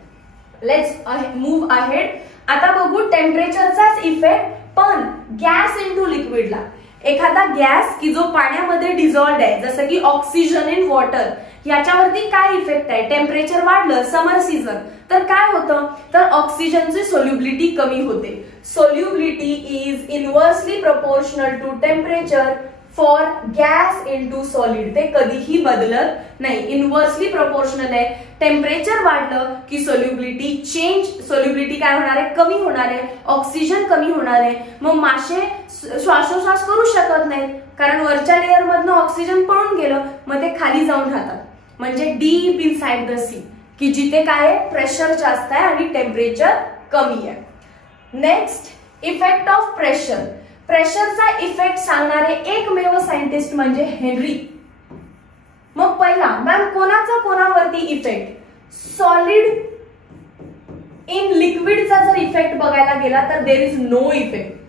Let's move ahead. आता बघू टेम्परेचरचाच इफेक्ट पण गॅस इनटू लिक्विडला. एखादा गॅस की जो पाण्यामध्ये डिझॉल्व्ड आहे, जसं की ऑक्सिजन इन वॉटर, याच्यावरती काय इफेक्ट आहे, टेम्परेचर वाढलं, समर सीझन, तर काय होतं, तर ऑक्सिजनची सोल्युबिलिटी कमी होते. Solubility is inversely proportional to temperature for gas into solid. ते कधीही बदलत नाही, इनव्हर्सली प्रोपोर्शनल आहे. टेम्परेचर वाढलं की सोल्युबिलिटी चेंज, सोल्युबिलिटी काय होणार आहे, कमी होणार आहे, ऑक्सिजन कमी होणार आहे. मग मासे श्वासोश्वास करू शकत नाहीत कारण वरच्या लेअर मधनं ऑक्सिजन पळून गेलं, मग ते खाली जाऊन राहतात, म्हणजे डीप इनसाइड द सी, की जिथे काय आहे, प्रेशर जास्त आहे आणि टेम्परेचर कमी आहे. नेक्स्ट, इफेक्ट ऑफ प्रेशर, प्रेशरचा इफेक्ट सांगणारे एकमेव सायंटिस्ट म्हणजे हेनरी. मग पहिला मॅम कोणाचा कोणावरती इफेक्ट, सॉलिड इन लिक्विडचा जर इफेक्ट बघायला गेला तर देर इज नो इफेक्ट.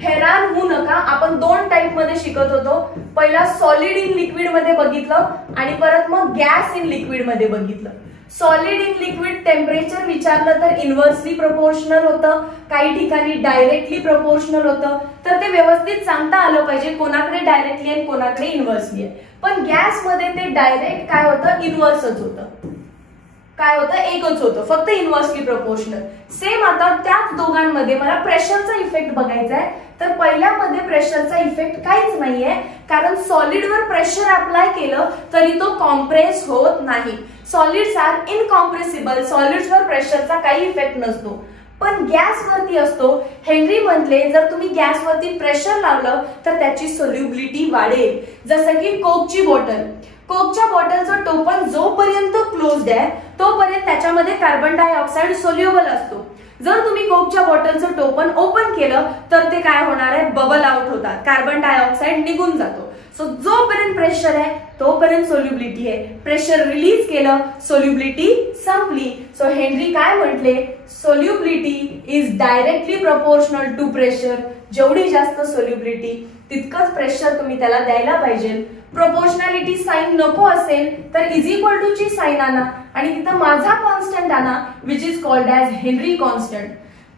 हैराण होऊ नका, आपण दोन टाइप मध्ये शिकत होतो. पहिला सॉलिड इन लिक्विड मध्ये बघितलं आणि परत मग गॅस इन लिक्विड मध्ये बघितलं. सॉलिड इन लिक्विड टेम्परेचर विचारलं तर इन्व्हर्सली प्रोपोर्शनल होतं, काही ठिकाणी डायरेक्टली प्रोपोर्शनल होतं. तर ते व्यवस्थित सांगता आलं पाहिजे कोणाकडे डायरेक्टली आहे कोणाकडे इन्व्हर्सली आहे. पण गॅस मध्ये ते डायरेक्ट काय होतं, इन्व्हर्सच होतं. काय होतं, एकच होतं, फक्त इन्व्हर्सली प्रोपोर्शनल. सेम आता त्याच दोघांमध्ये मला प्रेशरचा इफेक्ट बघायचा आहे. तर पहिल्यामध्ये प्रेशरचा इफेक्ट काहीच नाहीये, कारण सॉलिडवर प्रेशर अप्लाय केलं तरी तो कॉम्प्रेस होत नाही. सॉलिड्स आर इनकॉम्प्रेसिबल, सॉलिड्सवर प्रेशरचा काही इफेक्ट नसतो. पण गॅसवरती असतो. हेनरी म्हणले जर तुम्ही गॅसवरती प्रेशर लावलं तर त्याची सोल्युबिलिटी वाढेल. जसं की कोकची बॉटल, कोकच्या बॉटलचं टोपण जोपर्यंत क्लोज्ड आहे तोपर्यंत त्याच्यामध्ये कार्बन डायऑक्साइड सोल्युबल असतो. जर तुम्ही कोकच्या बॉटलचं टोपण ओपन केलं तर ते काय होणार आहे, बबल आउट होतात, कार्बन डायऑक्साइड निघून जातो. सो जोपर्यंत प्रेशर आहे तोपर्यंत सोल्युबिलिटी आहे. प्रेशर रिलीज केलं, सोल्युबिलिटी संपली. सो हेनरी काय म्हटले, solubility is directly proportional to pressure. जेवढी जास्त सोल्युबिलिटी तितकंच प्रेशर तुम्ही त्याला द्यायला पाहिजे. प्रोपोर्शनॅलिटी साइन नको असेल तर इज इक्वल टू ची साइन आणा आणि तिथं माझा कॉन्स्टंट आणा, which is called as Henry constant.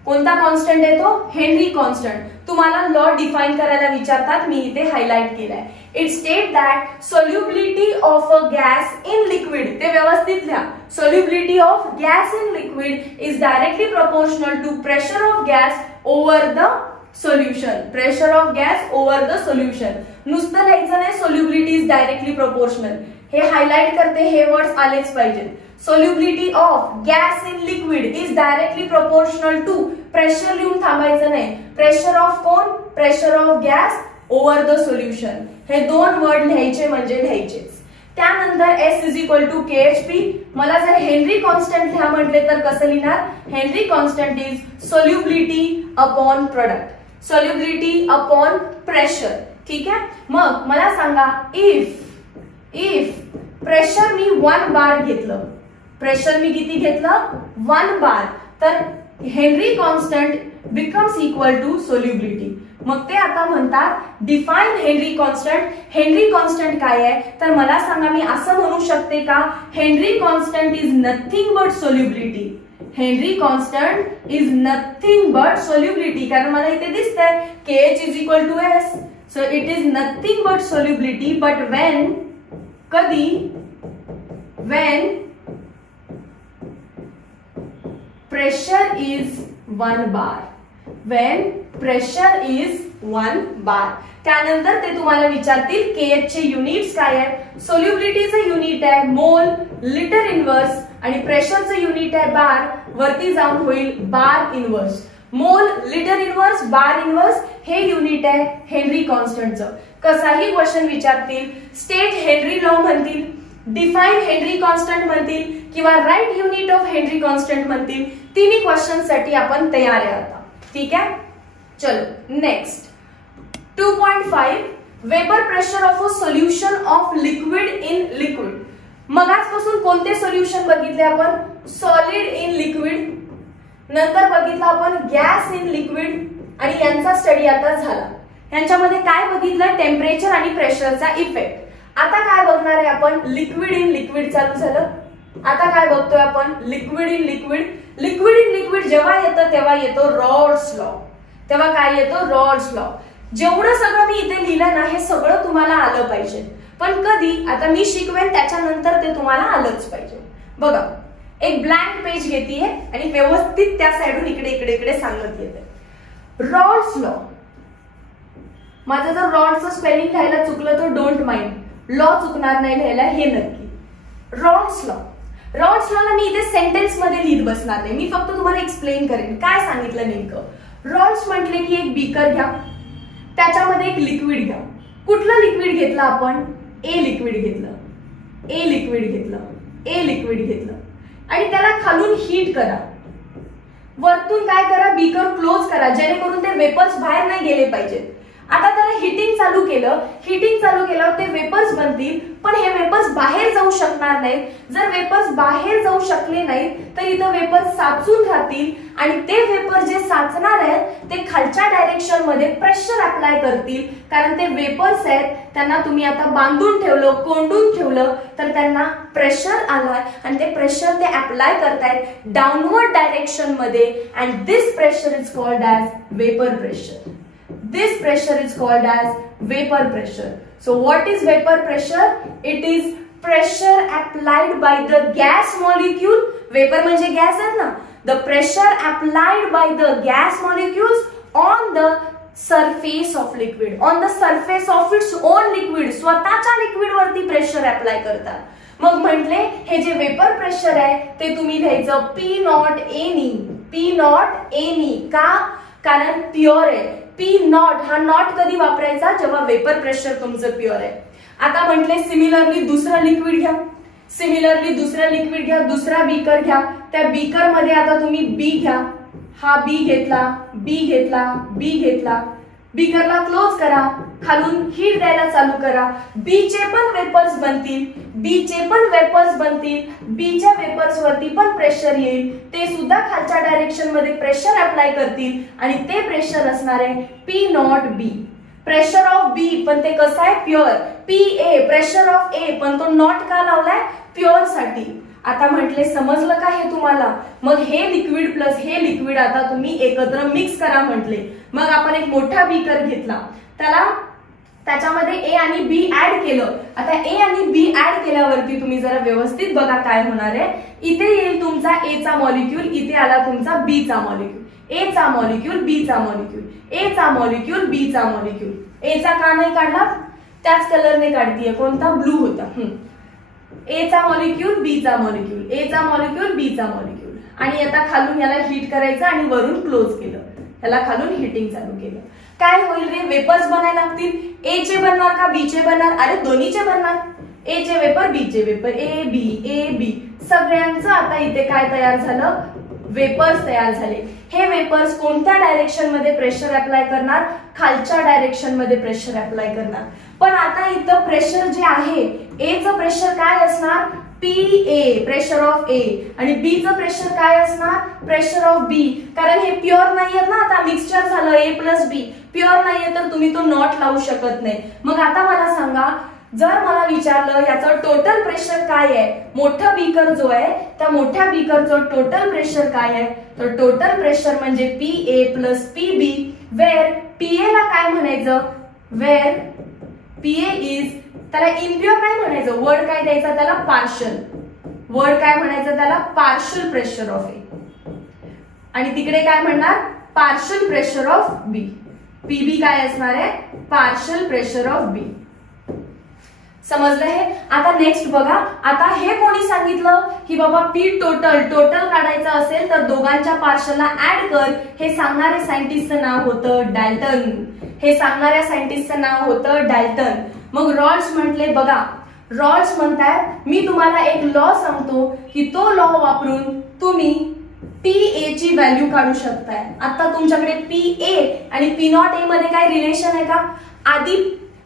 कोणता कॉन्स्टंट आहे तो, हेनरी कॉन्स्टंट. तुम्हाला लॉ डिफाइन करायला विचारतात, मी इथे हायलाइट केलाय. It state that solubility of a gas in liquid, ते व्यवस्थित लिहा. Solubility of gas in liquid is directly proportional to pressure of gas over the solution. Pressure of gas over the solution. नुसतं लिहायचं नाही solubility is directly proportional, हे highlight करते, हे words आलेच पाहिजेत. Solubility of gas in liquid is directly proportional to, pressure लिहून थांबायचं नाही. प्रेशर ऑफ कोण, pressure of gas over the solution. हे दोन वर्ड लिहायचे म्हणजे लिहायचेच. त्यानंतर S is equal to KHP. मला जर हेनरी कॉन्स्टंट लिहा म्हटले तर कसं लिहिणार, Henry constant is solubility upon product, solubility upon pressure. ठीक आहे. मग मला सांगा, इफ प्रेशर मी 1 बार घेतलं, प्रेशर मी किती घेतलं, 1 बार, तर Henry constant becomes equal to solubility. मग ते आता म्हणतात define Henry constant. Henry constant काय आहे तर मला सांगा, मी असं म्हणू शकते का, Henry constant is nothing but solubility. Henry constant is nothing but solubility, कारण मला इथे दिसतंय KH is equal to S. So it is nothing but solubility. But when, कधी, when pressure is 1 bar, when pressure is 1 bar. त्यानंतर ते तुम्हाला विचारतील KH चे युनिट्स काय आहेत. सोल्युबिलिटीचं युनिट आहे मोल, लिटर इनवर्स, आणि प्रेशरचं युनिट आहे बार. वरती जाऊन होईल bar inverse. Mole, litre inverse, bar inverse हे युनिट आहे हेनरी कॉन्स्टंटचं. कसाही क्वेश्चन विचारतील, स्टेट हेनरी लॉ म्हणतील, डिफाइन हेनरी कॉन्स्टंट म्हणतील किंवा write unit of Henry constant म्हणतील. तिन्ही क्वेश्चन साठी आपण तयार आहे आता. ठीक आहे. चलो next 2.5 vapour pressure of a solution of liquid in liquid. मग आजपासून कोणते सोल्युशन बघितले आपण, सॉलिड इन लिक्विड, नंतर बघितलं आपण गॅस इन लिक्विड, आणि यांचा स्टडी आता झाला. यांच्यामध्ये काय बघितलं, टेम्परेचर आणि प्रेशरचा इफेक्ट. आता काय बघणार आहे आपण, लिक्विड इन लिक्विड चालू झालं. आता काय बघतोय आपण, liquid in liquid. Liquid in liquid जेव्हा येतं तेव्हा येतो रॉड्स लॉ. तेव्हा काय येतो, रॉड्स लॉ. जेवढं सगळं मी इथे लिहिलं ना, हे सगळं तुम्हाला आलं पाहिजे. पण कधी, आता मी शिकवेन त्याच्यानंतर ते तुम्हाला आलंच पाहिजे. बघा, एक ब्लँक पेज घेतीये आणि व्यवस्थित त्या साइडून इकडे इकडे इकडे सांगत येते. Rods law. माझं जर रॉडचं स्पेलिंग लिहायला चुकलं तर डोंट माइंड, लॉ चुकणार नाही लिहायला, हे नक्की. Rods law. रॉड्स लॉला मी इथे सेंटेन्स मध्ये लिहित बसणार नाही, मी फक्त तुम्हाला एक्सप्लेन करेन काय सांगितलं नेमकं. रॉड्स म्हटले की एक बीकर घ्या, त्याच्यामध्ये एक लिक्विड घ्या. कुठलं लिक्विड घेतलं आपण, ए लिक्विड घेतलं, ए लिक्विड घेतलं, ए लिक्विड घेतलं, आणि त्याला खालून हीट करा. वरतून काय करा, बीकर क्लोज करा जेणेकरून ते वेपर्स बाहेर नाही गेले पाहिजेत. आता त्याला हिटिंग चालू केलं, हिटिंग चालू केल्यावर ते वेपर्स बनतील, पण हे वेपर्स बाहेर जाऊ शकणार नाहीत. जर वेपर्स बाहेर जाऊ शकले नाहीत तर इथं वेपर्स साचून राहतील आणि ते वेपर जे साचणार आहेत ते खालच्या डायरेक्शन मध्ये प्रेशर अप्लाय करतील. कारण ते वेपर्स आहेत, त्यांना तुम्ही आता बांधून ठेवलं, कोंडून ठेवलं तर त्यांना प्रेशर आलाय आणि ते प्रेशर ते अप्लाय करतायत डाऊनवर्ड डायरेक्शन मध्ये. And this pressure is called as vapour pressure. This pressure is called as vapor pressure. So what is vapor pressure? It is pressure applied by the gas molecule. Vapor म्हणजे gas आहे ना. The pressure applied by the gas molecules on the surface of liquid. On the surface of its own liquid. स्वतःच्या liquid वरती pressure apply करतात. मग म्हटले हे जे वेपर प्रेशर आहे ते तुम्ही लिहायचं P not any. P not any का? कारण प्युअर आहे. पी नॉट हा नॉट कधी वापरायचा, जेव्हा वेपर प्रेशर तुमचं प्युअर आहे. आता म्हटले सिमिलरली दुसरं लिक्विड घ्या, सिमिलरली दुसरं लिक्विड घ्या, दुसरा बीकर घ्या. त्या बीकर मध्ये आता तुम्ही बी घ्या, हा बी घेतला, बी घेतला, बी घेतला, बीकरला क्लोज करा, खालून हीट द्यायला चालू करा. बीचे पण वेपर्स बनतील, बीचे पण वेपर्स बनतील, बीच्या वेपर्स वरती पण प्रेशर येईल, ते सुद्धा खालच्या डायरेक्शन मध्ये प्रेशर अप्लाय करतील आणि ते प्रेशर असणार आहे P naught B. Pressure of B पण ते कसं आहे, pure. P A pressure of A पण तो नॉट का लावलाय, प्युअर साठी. आता म्हटले समजलं का हे तुम्हाला? मग हे लिक्विड प्लस हे लिक्विड आता तुम्ही एकत्र मिक्स करा म्हटले. मग आपण एक मोठा बीकर घेतला, त्याच्यामध्ये ए आणि बी ऍड केलं. आता ए आणि बी ऍड केल्यावरती तुम्ही जरा व्यवस्थित बघा काय होणार आहे. इथे येईल तुमचा ए चा मॉलिक्यूल, इथे आला तुमचा बी चा मॉलिक्यूल. ए चा मॉलिक्यूल, बी चा मॉलिक्यूल, ए चा मॉलिक्यूल, बी चा मॉलिक्यूल. ए चा का नाही काढला? त्याच कलरने काढतीये, कोणता? ब्लू होता. ए चा मॉलिक्यूल, बी चा मॉलिक्यूल, ए चा मॉलिक्यूल, बी चा मॉलिक्यूल. आणि आता खालून याला हीट करायचं आणि वरून क्लोज केलं, याला खालून हिटिंग चालू केलं. काय होईल रे? वेपर्स बनायला लागतील. ए चे बनणार का बी चे बनणार? अरे दोन्हीचे बनणार. ए चे वेपर, बी चे वेपर, ए बी सगळ्यांचं आता इथे काय तयार झालं? वेपर्स तयार झाले. हे वेपर्स कोणत्या डायरेक्शन मध्ये प्रेशर अप्लाय करणार? खालच्या डायरेक्शन मध्ये प्रेशर अप्लाय करणार. पण आता इथं प्रेशर जे आहे, ए चं प्रेशर काय असणार? P A, pressure of A, आणि बी चं प्रेशर काय असणार? प्रेशर ऑफ बी. कारण हे प्युअर नाहीये ना, आता मिक्सचर झालं ए प्लस बी. प्युअर नाहीये तर तुम्ही तो नॉट लावू शकत नाही. मग आता मला सांगा, जर मला विचारलं याचं टोटल प्रेशर काय आहे, मोठं बीकर जो आहे त्या मोठ्या बीकरचं टोटल प्रेशर काय आहे, तर टोटल प्रेशर म्हणजे P A plus P B. Where P A ला काय म्हणायचं? वेर पी ए इज, त्याला इम्प्युअर नाही म्हणायचं, वर्ड काय द्यायचा त्याला? पार्शल. वर्ड काय म्हणायचं त्याला? Partial pressure of A. आणि तिकडे काय म्हणणार? Partial pressure of B. P B काय असणार आहे? Partial pressure of B. समजलं हे? आता नेक्स्ट बघा. आता हे कोणी सांगितलं की बाबा पी टोटल काढायचं असेल तर दोघांच्या पार्शलला ऍड कर. हे सांगणारे सायंटिस्टचं नाव होतं डाल्टन. हे सांगणाऱ्या सायंटिस्टचं नाव होतं डाल्टन. मग रॉल्स म्हटले, बघा रॉल्स म्हणतात मी तुम्हाला एक लॉ सांगतो की तो लॉ वापरून तुम्ही पी ए ची व्हॅल्यू काढू शकताय. आता तुमच्याकडे पी ए आणि पी नॉट ए मध्ये काय रिलेशन आहे का? आधी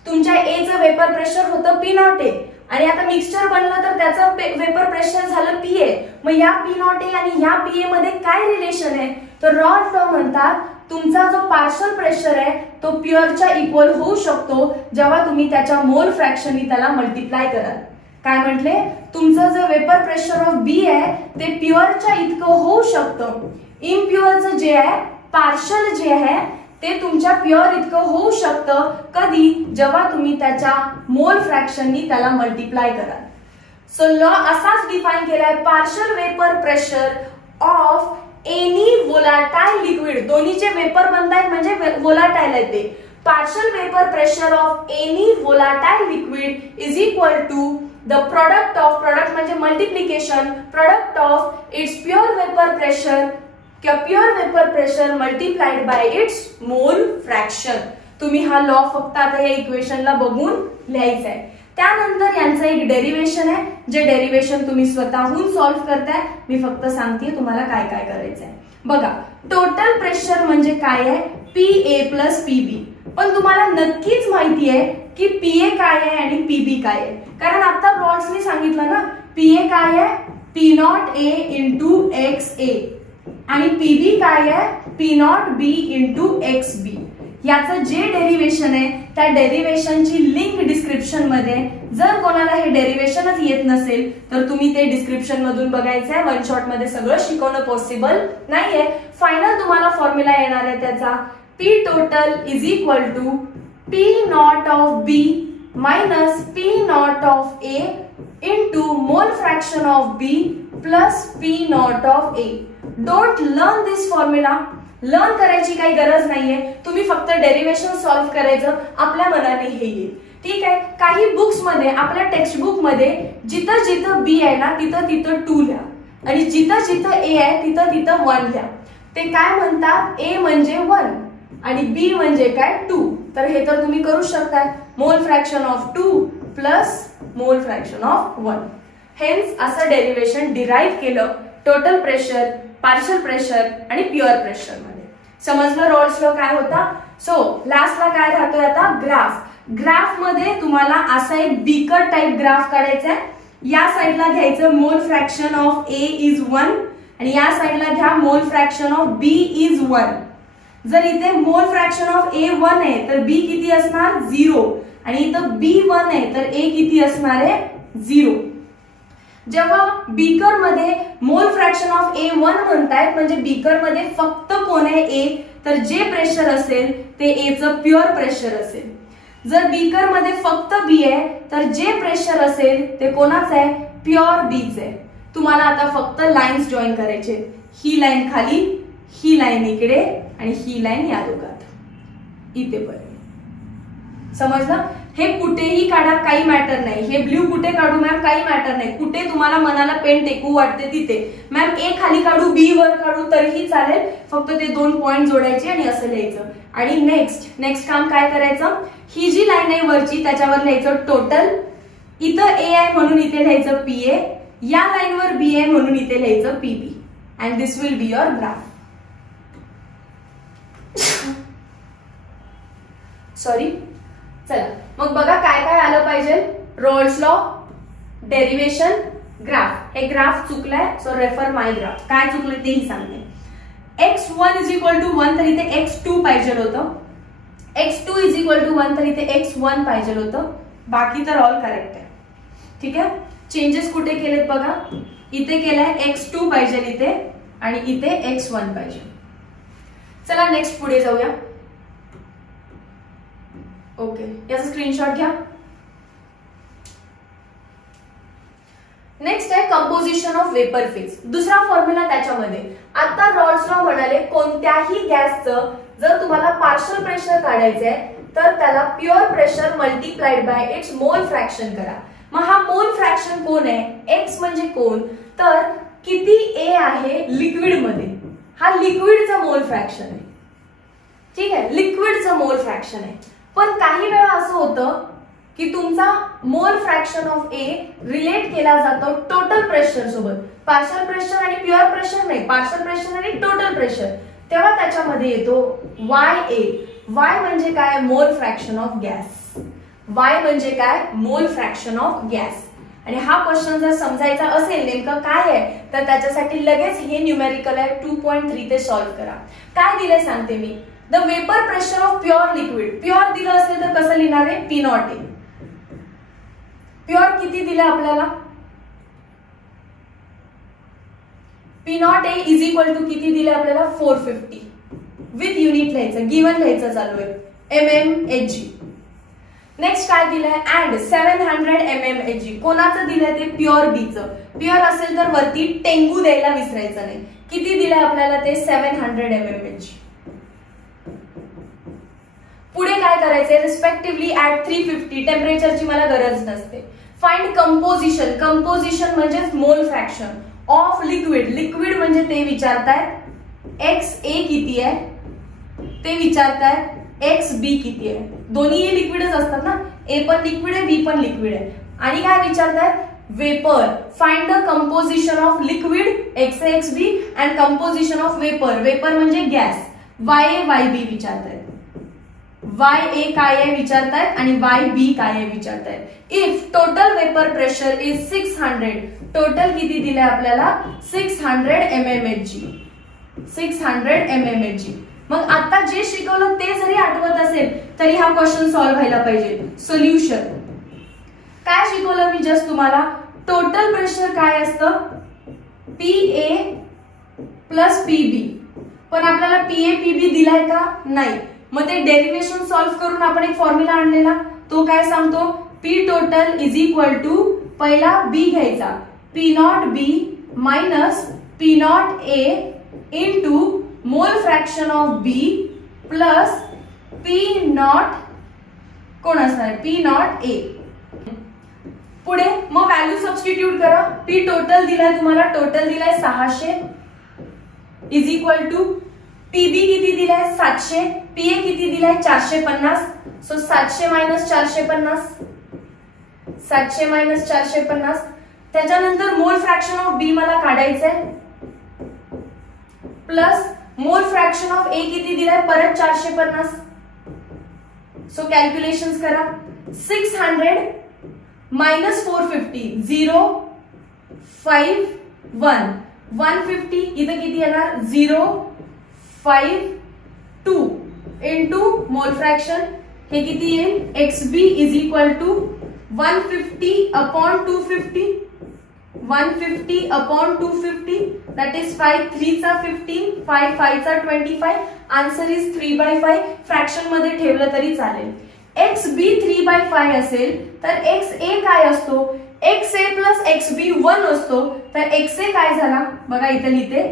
तुमच्या ए चं वेपर प्रेशर होतं पी नॉट ए आणि आता मिक्सचर बनलं तर त्याचं वेपर प्रेशर झालं पी ए. मग या पी नॉट ए आणि या पी ए मध्ये काय रिलेशन आहे? तर रॉल्स लॉ म्हणतात तुमचा जो पार्शल प्रेशर आहे तो प्युअरच्या इक्वल होऊ शकतो जेव्हा तुम्ही त्याच्या मोल फ्रॅक्शननी त्याला मल्टिप्लाय कराल. काय म्हटले? तुमचं जे वेपर प्रेशर ऑफ बी आहे ते प्युअरच्या इतकं होऊ शकतं. इम्प्युअरचं जे आहे, पार्शल जे आहे ते तुमच्या प्युअर इतकं होऊ शकतं. कधी? जेव्हा तुम्ही त्याच्या मोल फ्रॅक्शननी त्याला मल्टिप्लाय कराल. सो लॉ असाच डिफाईन केलाय, partial vapour pressure of any volatile liquid. दोन्हीचे वेपर बनतायत म्हणजे वोलाटाइल आहे ते. Partial vapour pressure of any volatile liquid is equal to the product म्हणजे multiplication product of its pure vapour pressure pure vapour pressure multiplied by its mole fraction. तुम्ही हा law फक्त आता या इक्वेशनला बघून लिहायचा आहे. त्यानंतर यांचं एक डेरिव्हेशन आहे, जे डेरिव्हेशन तुम्ही स्वतःहून सॉल्व्ह करताय. मी फक्त सांगते तुम्हाला काय काय करायचंय. बघा टोटल प्रेशर म्हणजे काय आहे, PA प्लस PB. पण तुम्हाला नक्कीच माहिती आहे की PA काय आहे आणि PB काय आहे, कारण आता रॉल्सने सांगितलं ना PA काय आहे P0A इंटू XA आणि PB काय आहे P0B इंटू XB. याचं जे डेरिवेशन आहे त्या डेरिवेशनची लिंक डिस्क्रिप्शन मध्ये. जर कोणाला हे डेरिवेशनच येत नसेल तर तुम्ही ते डिस्क्रिप्शन मधून बघायचं आहे. वन शॉट मध्ये सगळं शिकवणं पॉसिबल नाहीये. फायनल तुम्हाला फॉर्म्युला येणार आहे त्याचा P total is equal to P naught of B minus P naught of A into mole fraction of B plus P naught of A. Don't learn this formula. Learn करायची काही गरज नाहीये, तुम्ही फक्त डेरिवेशन सॉल्व्ह करायचं, आपल्या मनाने हे येईल. ठीक आहे. काही बुक्स मध्ये आपल्या टेक्स्ट बुक मध्ये जिथं जिथं B आहे ना तिथं तिथं 2 लिहा आणि जिथं जिथं A आहे तिथं तिथं 1 लिहा. ते काय म्हणतात, A म्हणजे 1 आणि B म्हणजे काय 2. तर हे तर तुम्ही करू शकता. Mole fraction of 2 plus mole fraction of 1. Hence असं डेरिवेशन डिराइव्ह केलं टोटल प्रेशर, पार्शियल प्रेशर आणि प्युअर प्रेशर मध्ये. समजलं रॉल्स लॉ काय होता. सो लास्टला काय राहतोय आता, ग्राफ. ग्राफ मध्ये तुम्हाला असा एक बीकर टाइप ग्राफ काढायचा आहे. या साइडला घ्यायचं मोल फ्रॅक्शन ऑफ A इज 1 आणि या साइडला घ्या मोल फ्रॅक्शन ऑफ B इज 1. जर इथे मोल फ्रॅक्शन ऑफ A 1 आहे तर B किती असणार 0 आणि इथं B 1 आहे तर A किती असणार आहे 0. जेव्हा बीकर मध्ये मोल फ्रॅक्शन ऑफ A 1 म्हणतायत म्हणजे बीकर मध्ये फक्त कोण आहे A, तर जे प्रेशर असेल ते A चं प्युअर प्रेशर असेल. जर बीकर मध्ये फक्त B आहे तर जे प्रेशर असेल ते कोणाचं आहे, प्युअर B चे आहे. तुम्हाला आता फक्त लाईन्स जॉईन करायचे. ही लाईन खाली, ही लाईन इकडे आणि ही लाईन या दोघात इथे पर्यंत. समजलं. हे कुठेही काढा काही मॅटर नाही. हे ब्ल्यू कुठे काढू मॅम काही मॅटर नाही. कुठे तुम्हाला मनाला पेन टेकू वाटते तिथे. मॅम A खाली काढू B वर काढू तरीही चालेल, फक्त ते 2 पॉइंट जोडायचे आणि असं लिहायचं. आणि नेक्स्ट काम काय करायचं, ही जी लाईन आहे वरची त्याच्यावर लिहायचं टोटल. इथं A आहे म्हणून इथे लिहायचं PA. या लाईनवर B आहे म्हणून इथे लिहायचं PB. And this will be your graph. Sorry. चला मग बघा काय काय आलं पाहिजे. Rawls law, derivation, graph. हे ग्राफ चुकलाय सो रेफर माय ग्राफ. काय चुकलं तेही सांगते. x1 इज इक्वल टू 1 तर इथे x2 पाहिजे होतं. x2 इज इक्वल टू 1 तर इथे x1 पाहिजे होतं. बाकी तर ऑल करेक्ट आहे. ठीक आहे. चेंजेस कुठे केलेत बघा. इथे केलाय x2 पाहिजे इथे आणि इथे x1 पाहिजे. चला नेक्स्ट पुढे जाऊया. ओके, याचा स्क्रीनशॉट घ्या. नेक्स्ट आहे कंपोजिशन ऑफ वेपर फेज. दुसरा फॉर्म्युला त्याच्यामध्ये. आता रॉल्स लॉ म्हणाले कोणत्याही गॅसचं जर तुम्हाला पार्शियल प्रेशर काढायचंय तर त्याला pure pressure multiplied by its mole fraction करा. मग हा मोल फ्रॅक्शन कोण आहे, एक्स म्हणजे कोण, तर किती A आहे लिक्विड मध्ये, हा लिक्विडचा मोल फ्रॅक्शन आहे. ठीक आहे, लिक्विडचं मोल फ्रॅक्शन आहे. पण काही वेळा असं होतं की तुमचा मोल फ्रॅक्शन ऑफ A रिलेट केला जातो टोटल प्रेशर सोबत. पार्शियल प्रेशर आणि प्युअर प्रेशर नाही, पार्शियल प्रेशर आणि टोटल प्रेशर. तेव्हा त्याच्यामध्ये येतो YA. Y म्हणजे काय, मोल फ्रॅक्शन ऑफ गॅस. Y म्हणजे काय, मोल फ्रॅक्शन ऑफ गॅस. आणि हा क्वेश्चन जर समजायचा असेल नेमकं काय आहे तर त्याच्यासाठी लगेच हे न्यूमेरिकल आहे 2.3 ते सॉल्व्ह करा. काय दिलंय सांगते मी. The vapour pressure of pure liquid. Pure दिलं असेल तर कसं लिहिणार आहे, P0A. प्युअर किती दिलं आपल्याला, P0A इज इक्वल टू किती दिले आपल्याला 450. विथ युनिट लिहायचं, गिवन लिहायचं चालू आहे mmHg. नेक्स्ट काय दिलंय, अँड 700 mmHg. कोणाचं दिलंय ते, प्युअर बीचं. प्युअर असेल तर वरती टेंगू द्यायला विसरायचं नाही. किती दिलंय आपल्याला ते 700 mmHg. पुढे काय करायचंय, रिस्पेक्टिव्हली ऍट 350. टेम्परेचरची मला गरज नसते. Find composition. कंपोजिशन म्हणजे मोल फ्रॅक्शन ऑफ लिक्विड. लिक्विड म्हणजे ते विचारतायत XA किती आहे ते विचारतायत, XB किती आहे. दोन्ही लिक्विडच असतात ना, A पण लिक्विड आहे B पण लिक्विड आहे. आणि काय विचारतायत, vapour. Find the composition of liquid XaXb and composition of vapour. Vapour म्हणजे गॅस. YaYb विचारतायत. YA काय आहे विचारतायत आणि YB काय आहे विचारतायत. If total vapour pressure is 600, total किती दिले आपल्याला 600 mmHg. 600 mmHg. मग आता जे शिकवलं ते जरी आठवत असेल तरी हा क्वेश्चन सॉल्व्ह व्हायला पाहिजे. सोल्युशन काय शिकवलं मी जस्ट तुम्हाला. टोटल प्रेशर काय असतं PA प्लस PB. पण आपल्याला PA PB दिलाय का नाही. मग ते डेरिव्हेशन सॉल्व्ह करून आपण एक फॉर्म्युला आणलेला तो काय सांगतो P total is equal to पहिला B घ्यायचा P naught B minus P naught A into mole fraction of B plus P naught कोण असणार P नॉट A. पुढे मग व्हॅल्यू सबस्टिट्यूट करा. P टोटल दिलाय तुम्हाला, टोटल दिलाय 600 इज इक्वल टू PB किती दिलाय 700, PA किती दिलाय 450. So 700 minus 450, 700 minus 450. त्याच्यानंतर मोल फ्रॅक्शन ऑफ B मला काढायचंय plus mole fraction of A किती दिलाय परत 450. सो कॅल्क्युलेशन्स करा. 600 मायनस 450 0 5 1 150 इथं किती येणार 0 5 2 इंटू मोल फ्रॅक्शन हे किती येईल XB is equal to 150 upon 250. 150 upon 250 that is 5 3 चा 15 5 5 चा 25. Answer is 3/5. फ्रॅक्शन मध्ये ठेवलं तरी चालेल. XB 3/5 असेल तर XA काय असतो XA प्लस XB 1 असतो. तर XA काय झाला बघा इथे लिहिते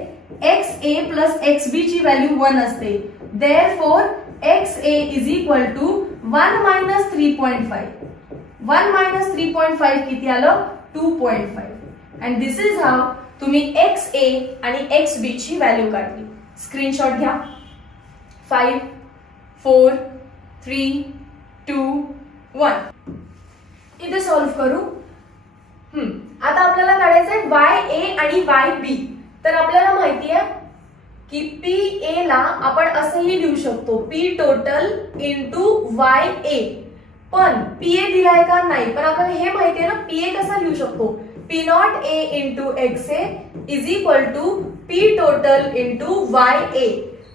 XA प्लस XB ची व्हॅल्यू 1 असते. therefore XA is equal to 1 minus 3.5. 1 minus 3.5 किती आलं 2.5. अँड दिस इज हाऊ तुम्ही XA आणि XB ची व्हॅल्यू काढली. स्क्रीनशॉट घ्या. 5 4 3 2 1. इथे सॉल्व्ह करू. आता आपल्याला काढायचंय YA आणि YB. तर आपल्याला माहिती आहे की PA ला आपण असंही लिहू शकतो P टोटल इंटू YA. पण PA दिलाय का नाही, पण आपण हे माहिती आहे ना PA कसा लिहू शकतो P naught A into XA is equal to P total into YA.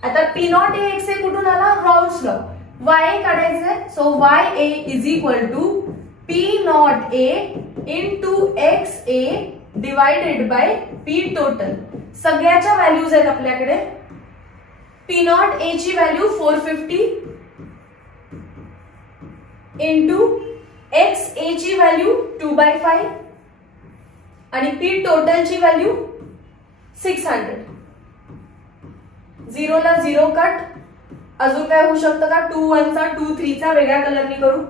आता P नॉट A XA कुठून आला रॉल्स लॉ. YA काढायचंय. So YA is equal to P naught A into XA divided by P total. सगळ्याच्या values आहेत आपल्याकडे. P naught A ची value 450 into XA ची value 2/5 आणि P टोटल ची व्हॅल्यू 600. 0 ला 0 कट. अजून काय होऊ शकतं का 2 1 चा 2 3 चा वेगळ्या कलरनी करू.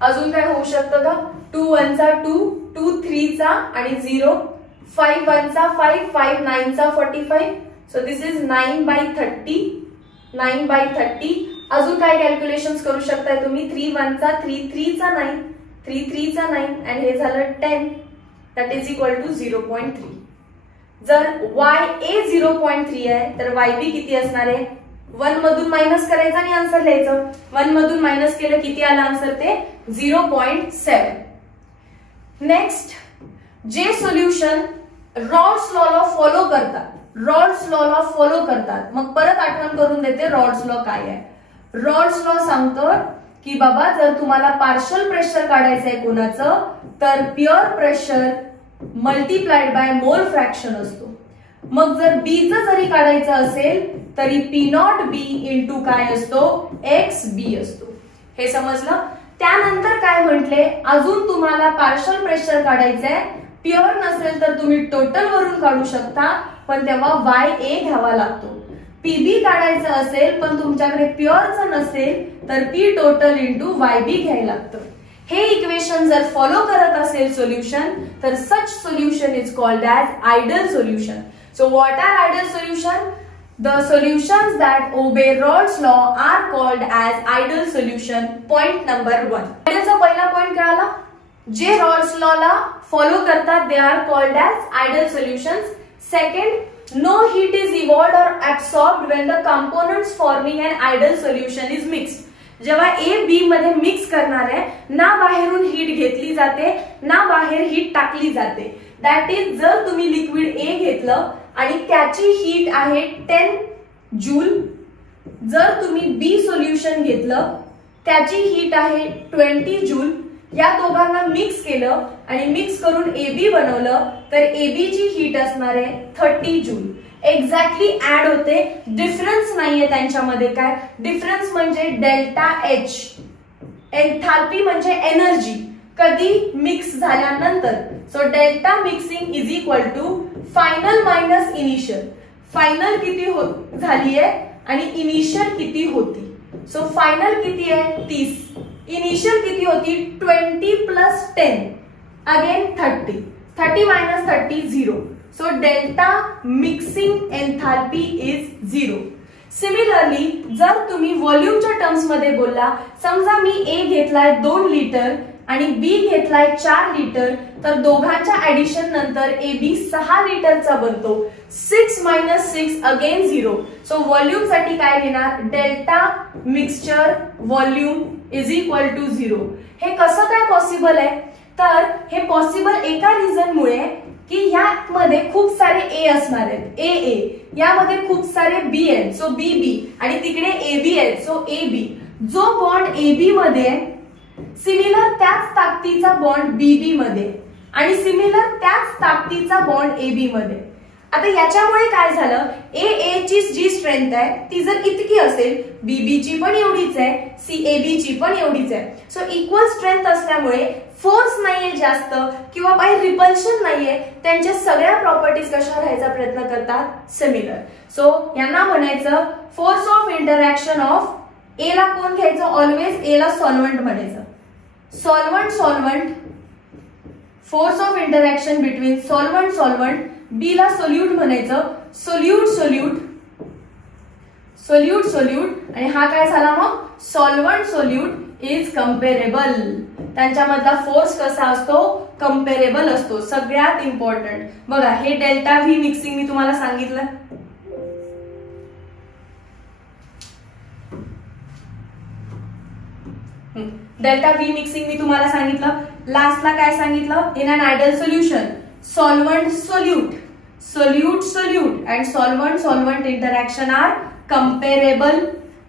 अजून काय होऊ शकतं का 2 1 चा 2 2 3 चा आणि 0 5 1 चा 5 5 9 चा 45. So this is 9/30. 9/30. अजून काय कॅल्क्युलेशन्स करू शकताय तुम्ही 3 1 चा 3 3 चा 9 3 3 चा 9 आणि हे झालं 10. That is equal to 0.3. जर YA 0.3 आहे तर YB किती असणार आहे 1 मधून मायनस करायचं आणि आन्सर लिहायचं. 1 मधून मायनस केलं किती आलं आन्सर ते 0.7. नेक्स्ट जे सोल्युशन रॉल्स लॉ फॉलो करतात. रॉल्स लॉ फॉलो करतात. मग परत आठवण करून देते रॉल्स लॉ काय आहे. रॉल्स लॉ सांगतं की बाबा जर तुम्हाला पार्शल प्रेशर काढायचं आहे कोणाचं तर pure pressure multiplied by mole fraction असतो. मग जर बीचं जरी काढायचं असेल तरी P नॉट B इंटू काय असतो XB असतो. हे समजलं. त्यानंतर काय म्हटले अजून तुम्हाला पार्शल प्रेशर काढायचंय. प्युअर नसेल तर तुम्ही टोटल वरून काढू शकता पण तेव्हा YA घ्यावा लागतो. PB काढायचं असेल पण तुमच्याकडे प्युअरचं नसेल तर P टोटल इंटू YB घ्यायला लागतं. हे इक्वेशन जर फॉलो करत असेल सोल्युशन तर such solution is called as ideal solution. So what are ideal solution? The solutions that obey Rolle's law are called as ideal solution. Point number 1. आयडलचा पहिला point काय आला जे रॉल्स लॉला फॉलो करतात they are called as ideal solutions. Second, no heat is evolved or absorbed when the components forming an ideal solution is mixed. जेव्हा A B मध्ये mix करणार आहे ना बाहेरून हीट घेतली जाते ना बाहेर हीट टाकली जाते. दॅट इज जर तुम्ही लिक्विड A घेतलं आणि त्याची हीट आहे 10 जूल, जर तुम्ही B सोल्युशन घेतलं त्याची हीट आहे 20 जूल, या दोघांना मिक्स केलं आणि मिक्स करून AB बनवलं तर AB ची हीट असणार आहे 30 जूल. एक्झॅक्टली ऍड होते, डिफरन्स नाहीये त्यांच्यामध्ये. काय डिफरन्स म्हणजे डेल्टा एच. एन्थाल्पी म्हणजे एनर्जी कधी मिक्स झाल्यानंतर. So delta mixing is equal to final minus initial. Final किती झाली आहे आणि इनिशियल किती होती. सो फायनल किती आहे 30, इनिशियल किती होती 20 plus 10 again 30. 30 minus 30 0. So delta mixing enthalpy is 0. Similarly जर तुम्ही व्हॉल्यूमच्या टर्म्स मध्ये बोलला, समजा मी A घेतलाय 2 लिटर आणि B घेतलाय 4 लिटर, तर दोघांच्या ऍडिशन नंतर AB 6 लिटरचा बनतो. 6 मायनस 6 अगेन 0. सो व्हॉल्यूम साठी काय लिहिणार, delta mixture volume is equal to 0. हे कसं काय पॉसिबल आहे, तर हे पॉसिबल एका रिझन मुळे की यामध्ये खूप सारे A असणार आहेत, AA, यामध्ये खूप सारे B आहेत, सो BB, आणि तिकडे AB आहेत, सो AB. जो बॉन्ड AB मध्ये सिमिलर त्याच ताकदीचा बॉन्ड BB मध्ये आणि सिमिलर त्याच ताकदीचा बॉन्ड AB मध्ये. आता याच्यामुळे काय झालं, AA ची जी स्ट्रेंथ आहे ती जर इतकी असेल, BB ची पण एवढीच आहे, AB ची पण एवढीच आहे. सो इक्वल स्ट्रेंथ असल्यामुळे फोर्स नाहीये जास्त किंवा काही रिपल्शन नाहीये, त्यांच्या सगळ्या प्रॉपर्टीज कशा राहायचा प्रयत्न करतात, सिमिलर. सो यांना म्हणायचं force of interaction of. A ला कोण घ्यायचं, ऑलवेज ए ला सॉल्व्हंट म्हणायचं. Solvent solvent, force of interaction between solvent solvent. B ला सोल्यूट म्हणायचं, सोल्यूट सोल्यूट, सोल्यूट सोल्यूट. आणि हा काय झाला मग, सॉल्व्हंट सोल्यूट इज कंपेरेबल. त्यांच्यामधला फोर्स कसा असतो, कंपेरेबल असतो. सगळ्यात इम्पॉर्टंट बघा, हे डेल्टा व्ही मिक्सिंग मी तुम्हाला सांगितलं. डेल्टा व्ही मिक्सिंग मी तुम्हाला सांगितलं. लास्टला काय सांगितलं, in an ideal solution solvent solute, solute solute and solvent solvent interaction are comparable.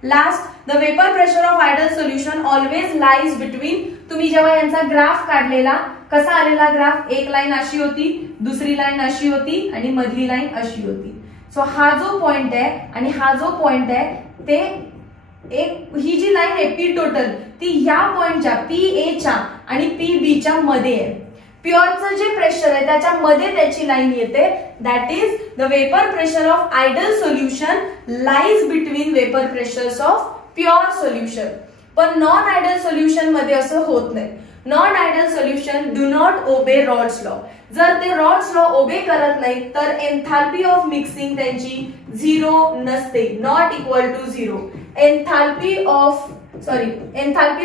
Last, the vapor pressure of ideal solution always lies between. तुम्ही जेव्हा यांचा ग्राफ काढलेला, कसा आलेला ग्राफ, एक लाईन अशी होती, दुसरी लाईन अशी होती आणि मधली लाईन अशी होती. सो हा जो पॉइंट आहे आणि हा जो पॉइंट आहे ते एक, ही जी लाईन आहे पी टोटल ती या पॉइंटच्या PA च्या आणि PB च्या मध्ये आहे. प्युअरचं जे प्रेशर आहे त्याच्यामध्ये त्याची लाईन येते. That is the vapour pressure of ideal solution lies between vapour pressures of pure solution. पण नॉन आयडल सोल्युशन मध्ये असं होत नाही. Non ideal solution do not obey Raoult's law. जर ते रॉड्स लॉ ओबे करत नाही तर एन्थाल्पी ऑफ मिक्सिंग त्यांची 0 नसते, not equal to 0. Enthalpy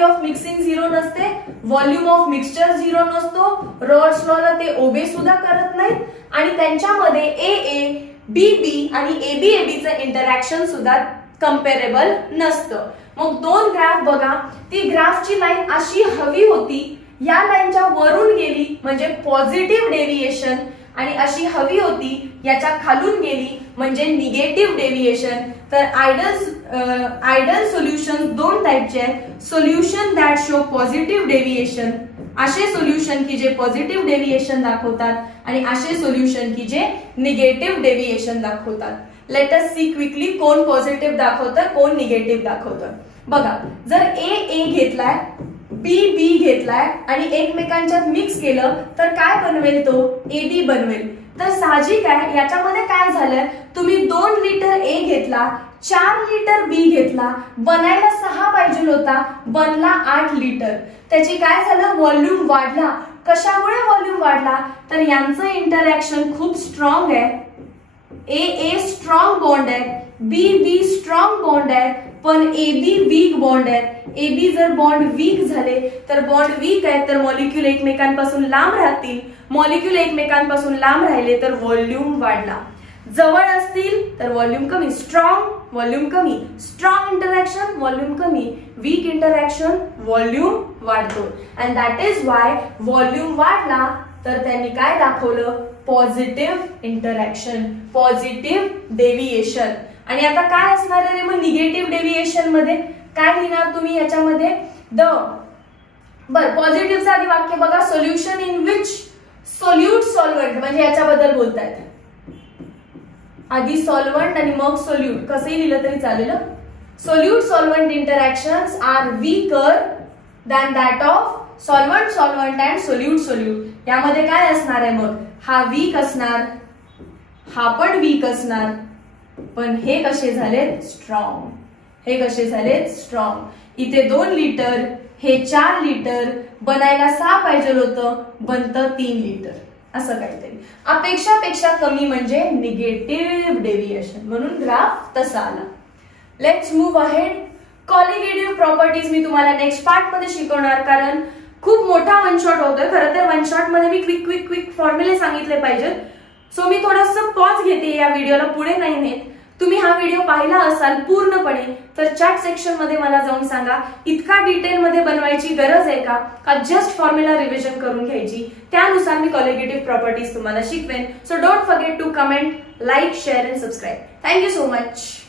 of mixing 0 नसते, व्हॉल्यूम ऑफ मिक्सचर 0 नसतो. रॉड्स लॉला ते ओबे सुद्धा करत नाहीत आणि त्यांच्यामध्ये AA, BB आणि AB चं इंटरॅक्शन सुद्धा कंपेरेबल नसतं. मग दोन ग्राफ बघा, ती ग्राफची लाईन अशी हवी होती, या लाईनच्या वरून गेली म्हणजे पॉझिटिव्ह डेव्हिएशन, आणि अशी हवी होती याच्या खालून गेली म्हणजे निगेटिव्ह डेव्हिएशन. तर आयडल सोल्युशन दोन टाइपचे आहेत. Solution that show positive deviation, असे सोल्युशन की जे पॉझिटिव्ह डेव्हिएशन दाखवतात, आणि असे सोल्युशन की जे निगेटिव्ह डेव्हिएशन दाखवतात. लेट अस सी क्विकली कोण पॉझिटिव्ह दाखवतं, कोण निगेटिव्ह दाखवतं. बघा, जर A घेतलाय, B घेतलाय आणि एकमेकांच्यात मिक्स केलं तर काय बनवेल, तो AB बनवेल. तर साहजिक आहे याच्यामध्ये काय झालंय, तुम्ही 2 लिटर A घेतला, 4 लिटर B घेतला, बनायला 6 पाहिजे होता, बनला 8 लिटर. त्याची काय झालं, व्हॉल्यूम वाढला. कशामुळे व्हॉल्यूम वाढला, तर यांचं इंटरॅक्शन खूप स्ट्रॉंग आहे. AA स्ट्रॉंग बॉन्ड आहे, BB स्ट्रॉंग बॉन्ड आहे, पण AB वीक बॉन्ड आहेत. AB जर बॉन्ड वीक झाले तर बॉन्ड वीक आहेत तर मॉलिक्यूल एकमेकांपासून लांब राहतील. मॉलिक्यूल एकमेकांपासून लांब राहिले तर व्हॉल्यूम वाढला. जवळ असतील तर व्हॉल्यूम कमी. स्ट्रॉंग व्हॉल्यूम कमी. स्ट्रॉंग इंटरॅक्शन व्हॉल्यूम कमी. वीक इंटरॅक्शन व्हॉल्यूम वाढतो. And that is why volume वाढला तर त्यांनी काय दाखवलं? Positive interaction, positive deviation. आणि आता काय असणार आहे मग निगेटिव्ह डेव्हिएशन मध्ये? काय लिहिणार तुम्ही याच्यामध्ये? पॉझिटिव्हचं आधी वाक्य बघा. Solution in which solute solvent, म्हणजे याच्याबद्दल बोलतायत. आधी सॉल्व्हंट आणि मग सोल्यूट, कसंही लिहिलं तरी चालेल. Solute solvent interactions are weaker than that of solvent solvent and solute solute. यामध्ये काय असणार आहे मग? हा वीक असणार, हा पण वीक असणार, पण हे कसे झालेत? स्ट्रॉंग. हे कसे झालेत? स्ट्रॉंग. इथे 2 लिटर, हे 4 लिटर, बनायला 6 पाहिजे होतं, बनतं 3 लिटर. असं काहीतरी. अपेक्षापेक्षा कमी म्हणजे निगेटिव्ह डेव्हिएशन, म्हणून ग्राफ तसा आला. Let's move ahead. Colligative properties मी तुम्हाला नेक्स्ट पार्ट मध्ये शिकवणार, कारण खूप मोठा वन शॉट होतोय. खरं तर वन शॉट मध्ये मी क्विक फॉर्म्युले सांगितले पाहिजेत. सो मी थोडंसं पॉज घेते या व्हिडिओला, पुढे नाही नेत. तुम्ही हा व्हिडिओ पाहिला असाल पूर्णपणे तर चॅट सेक्शन मध्ये मला जाऊन सांगा, इतका डिटेल मध्ये बनवायची गरज आहे का जस्ट फॉर्म्युला रिव्हिजन करून घ्यायची? त्यानुसार मी कॉलिगेटिव्ह प्रॉपर्टीज तुम्हाला शिकवेन. So don't forget to comment, like, share and subscribe. Thank you so much.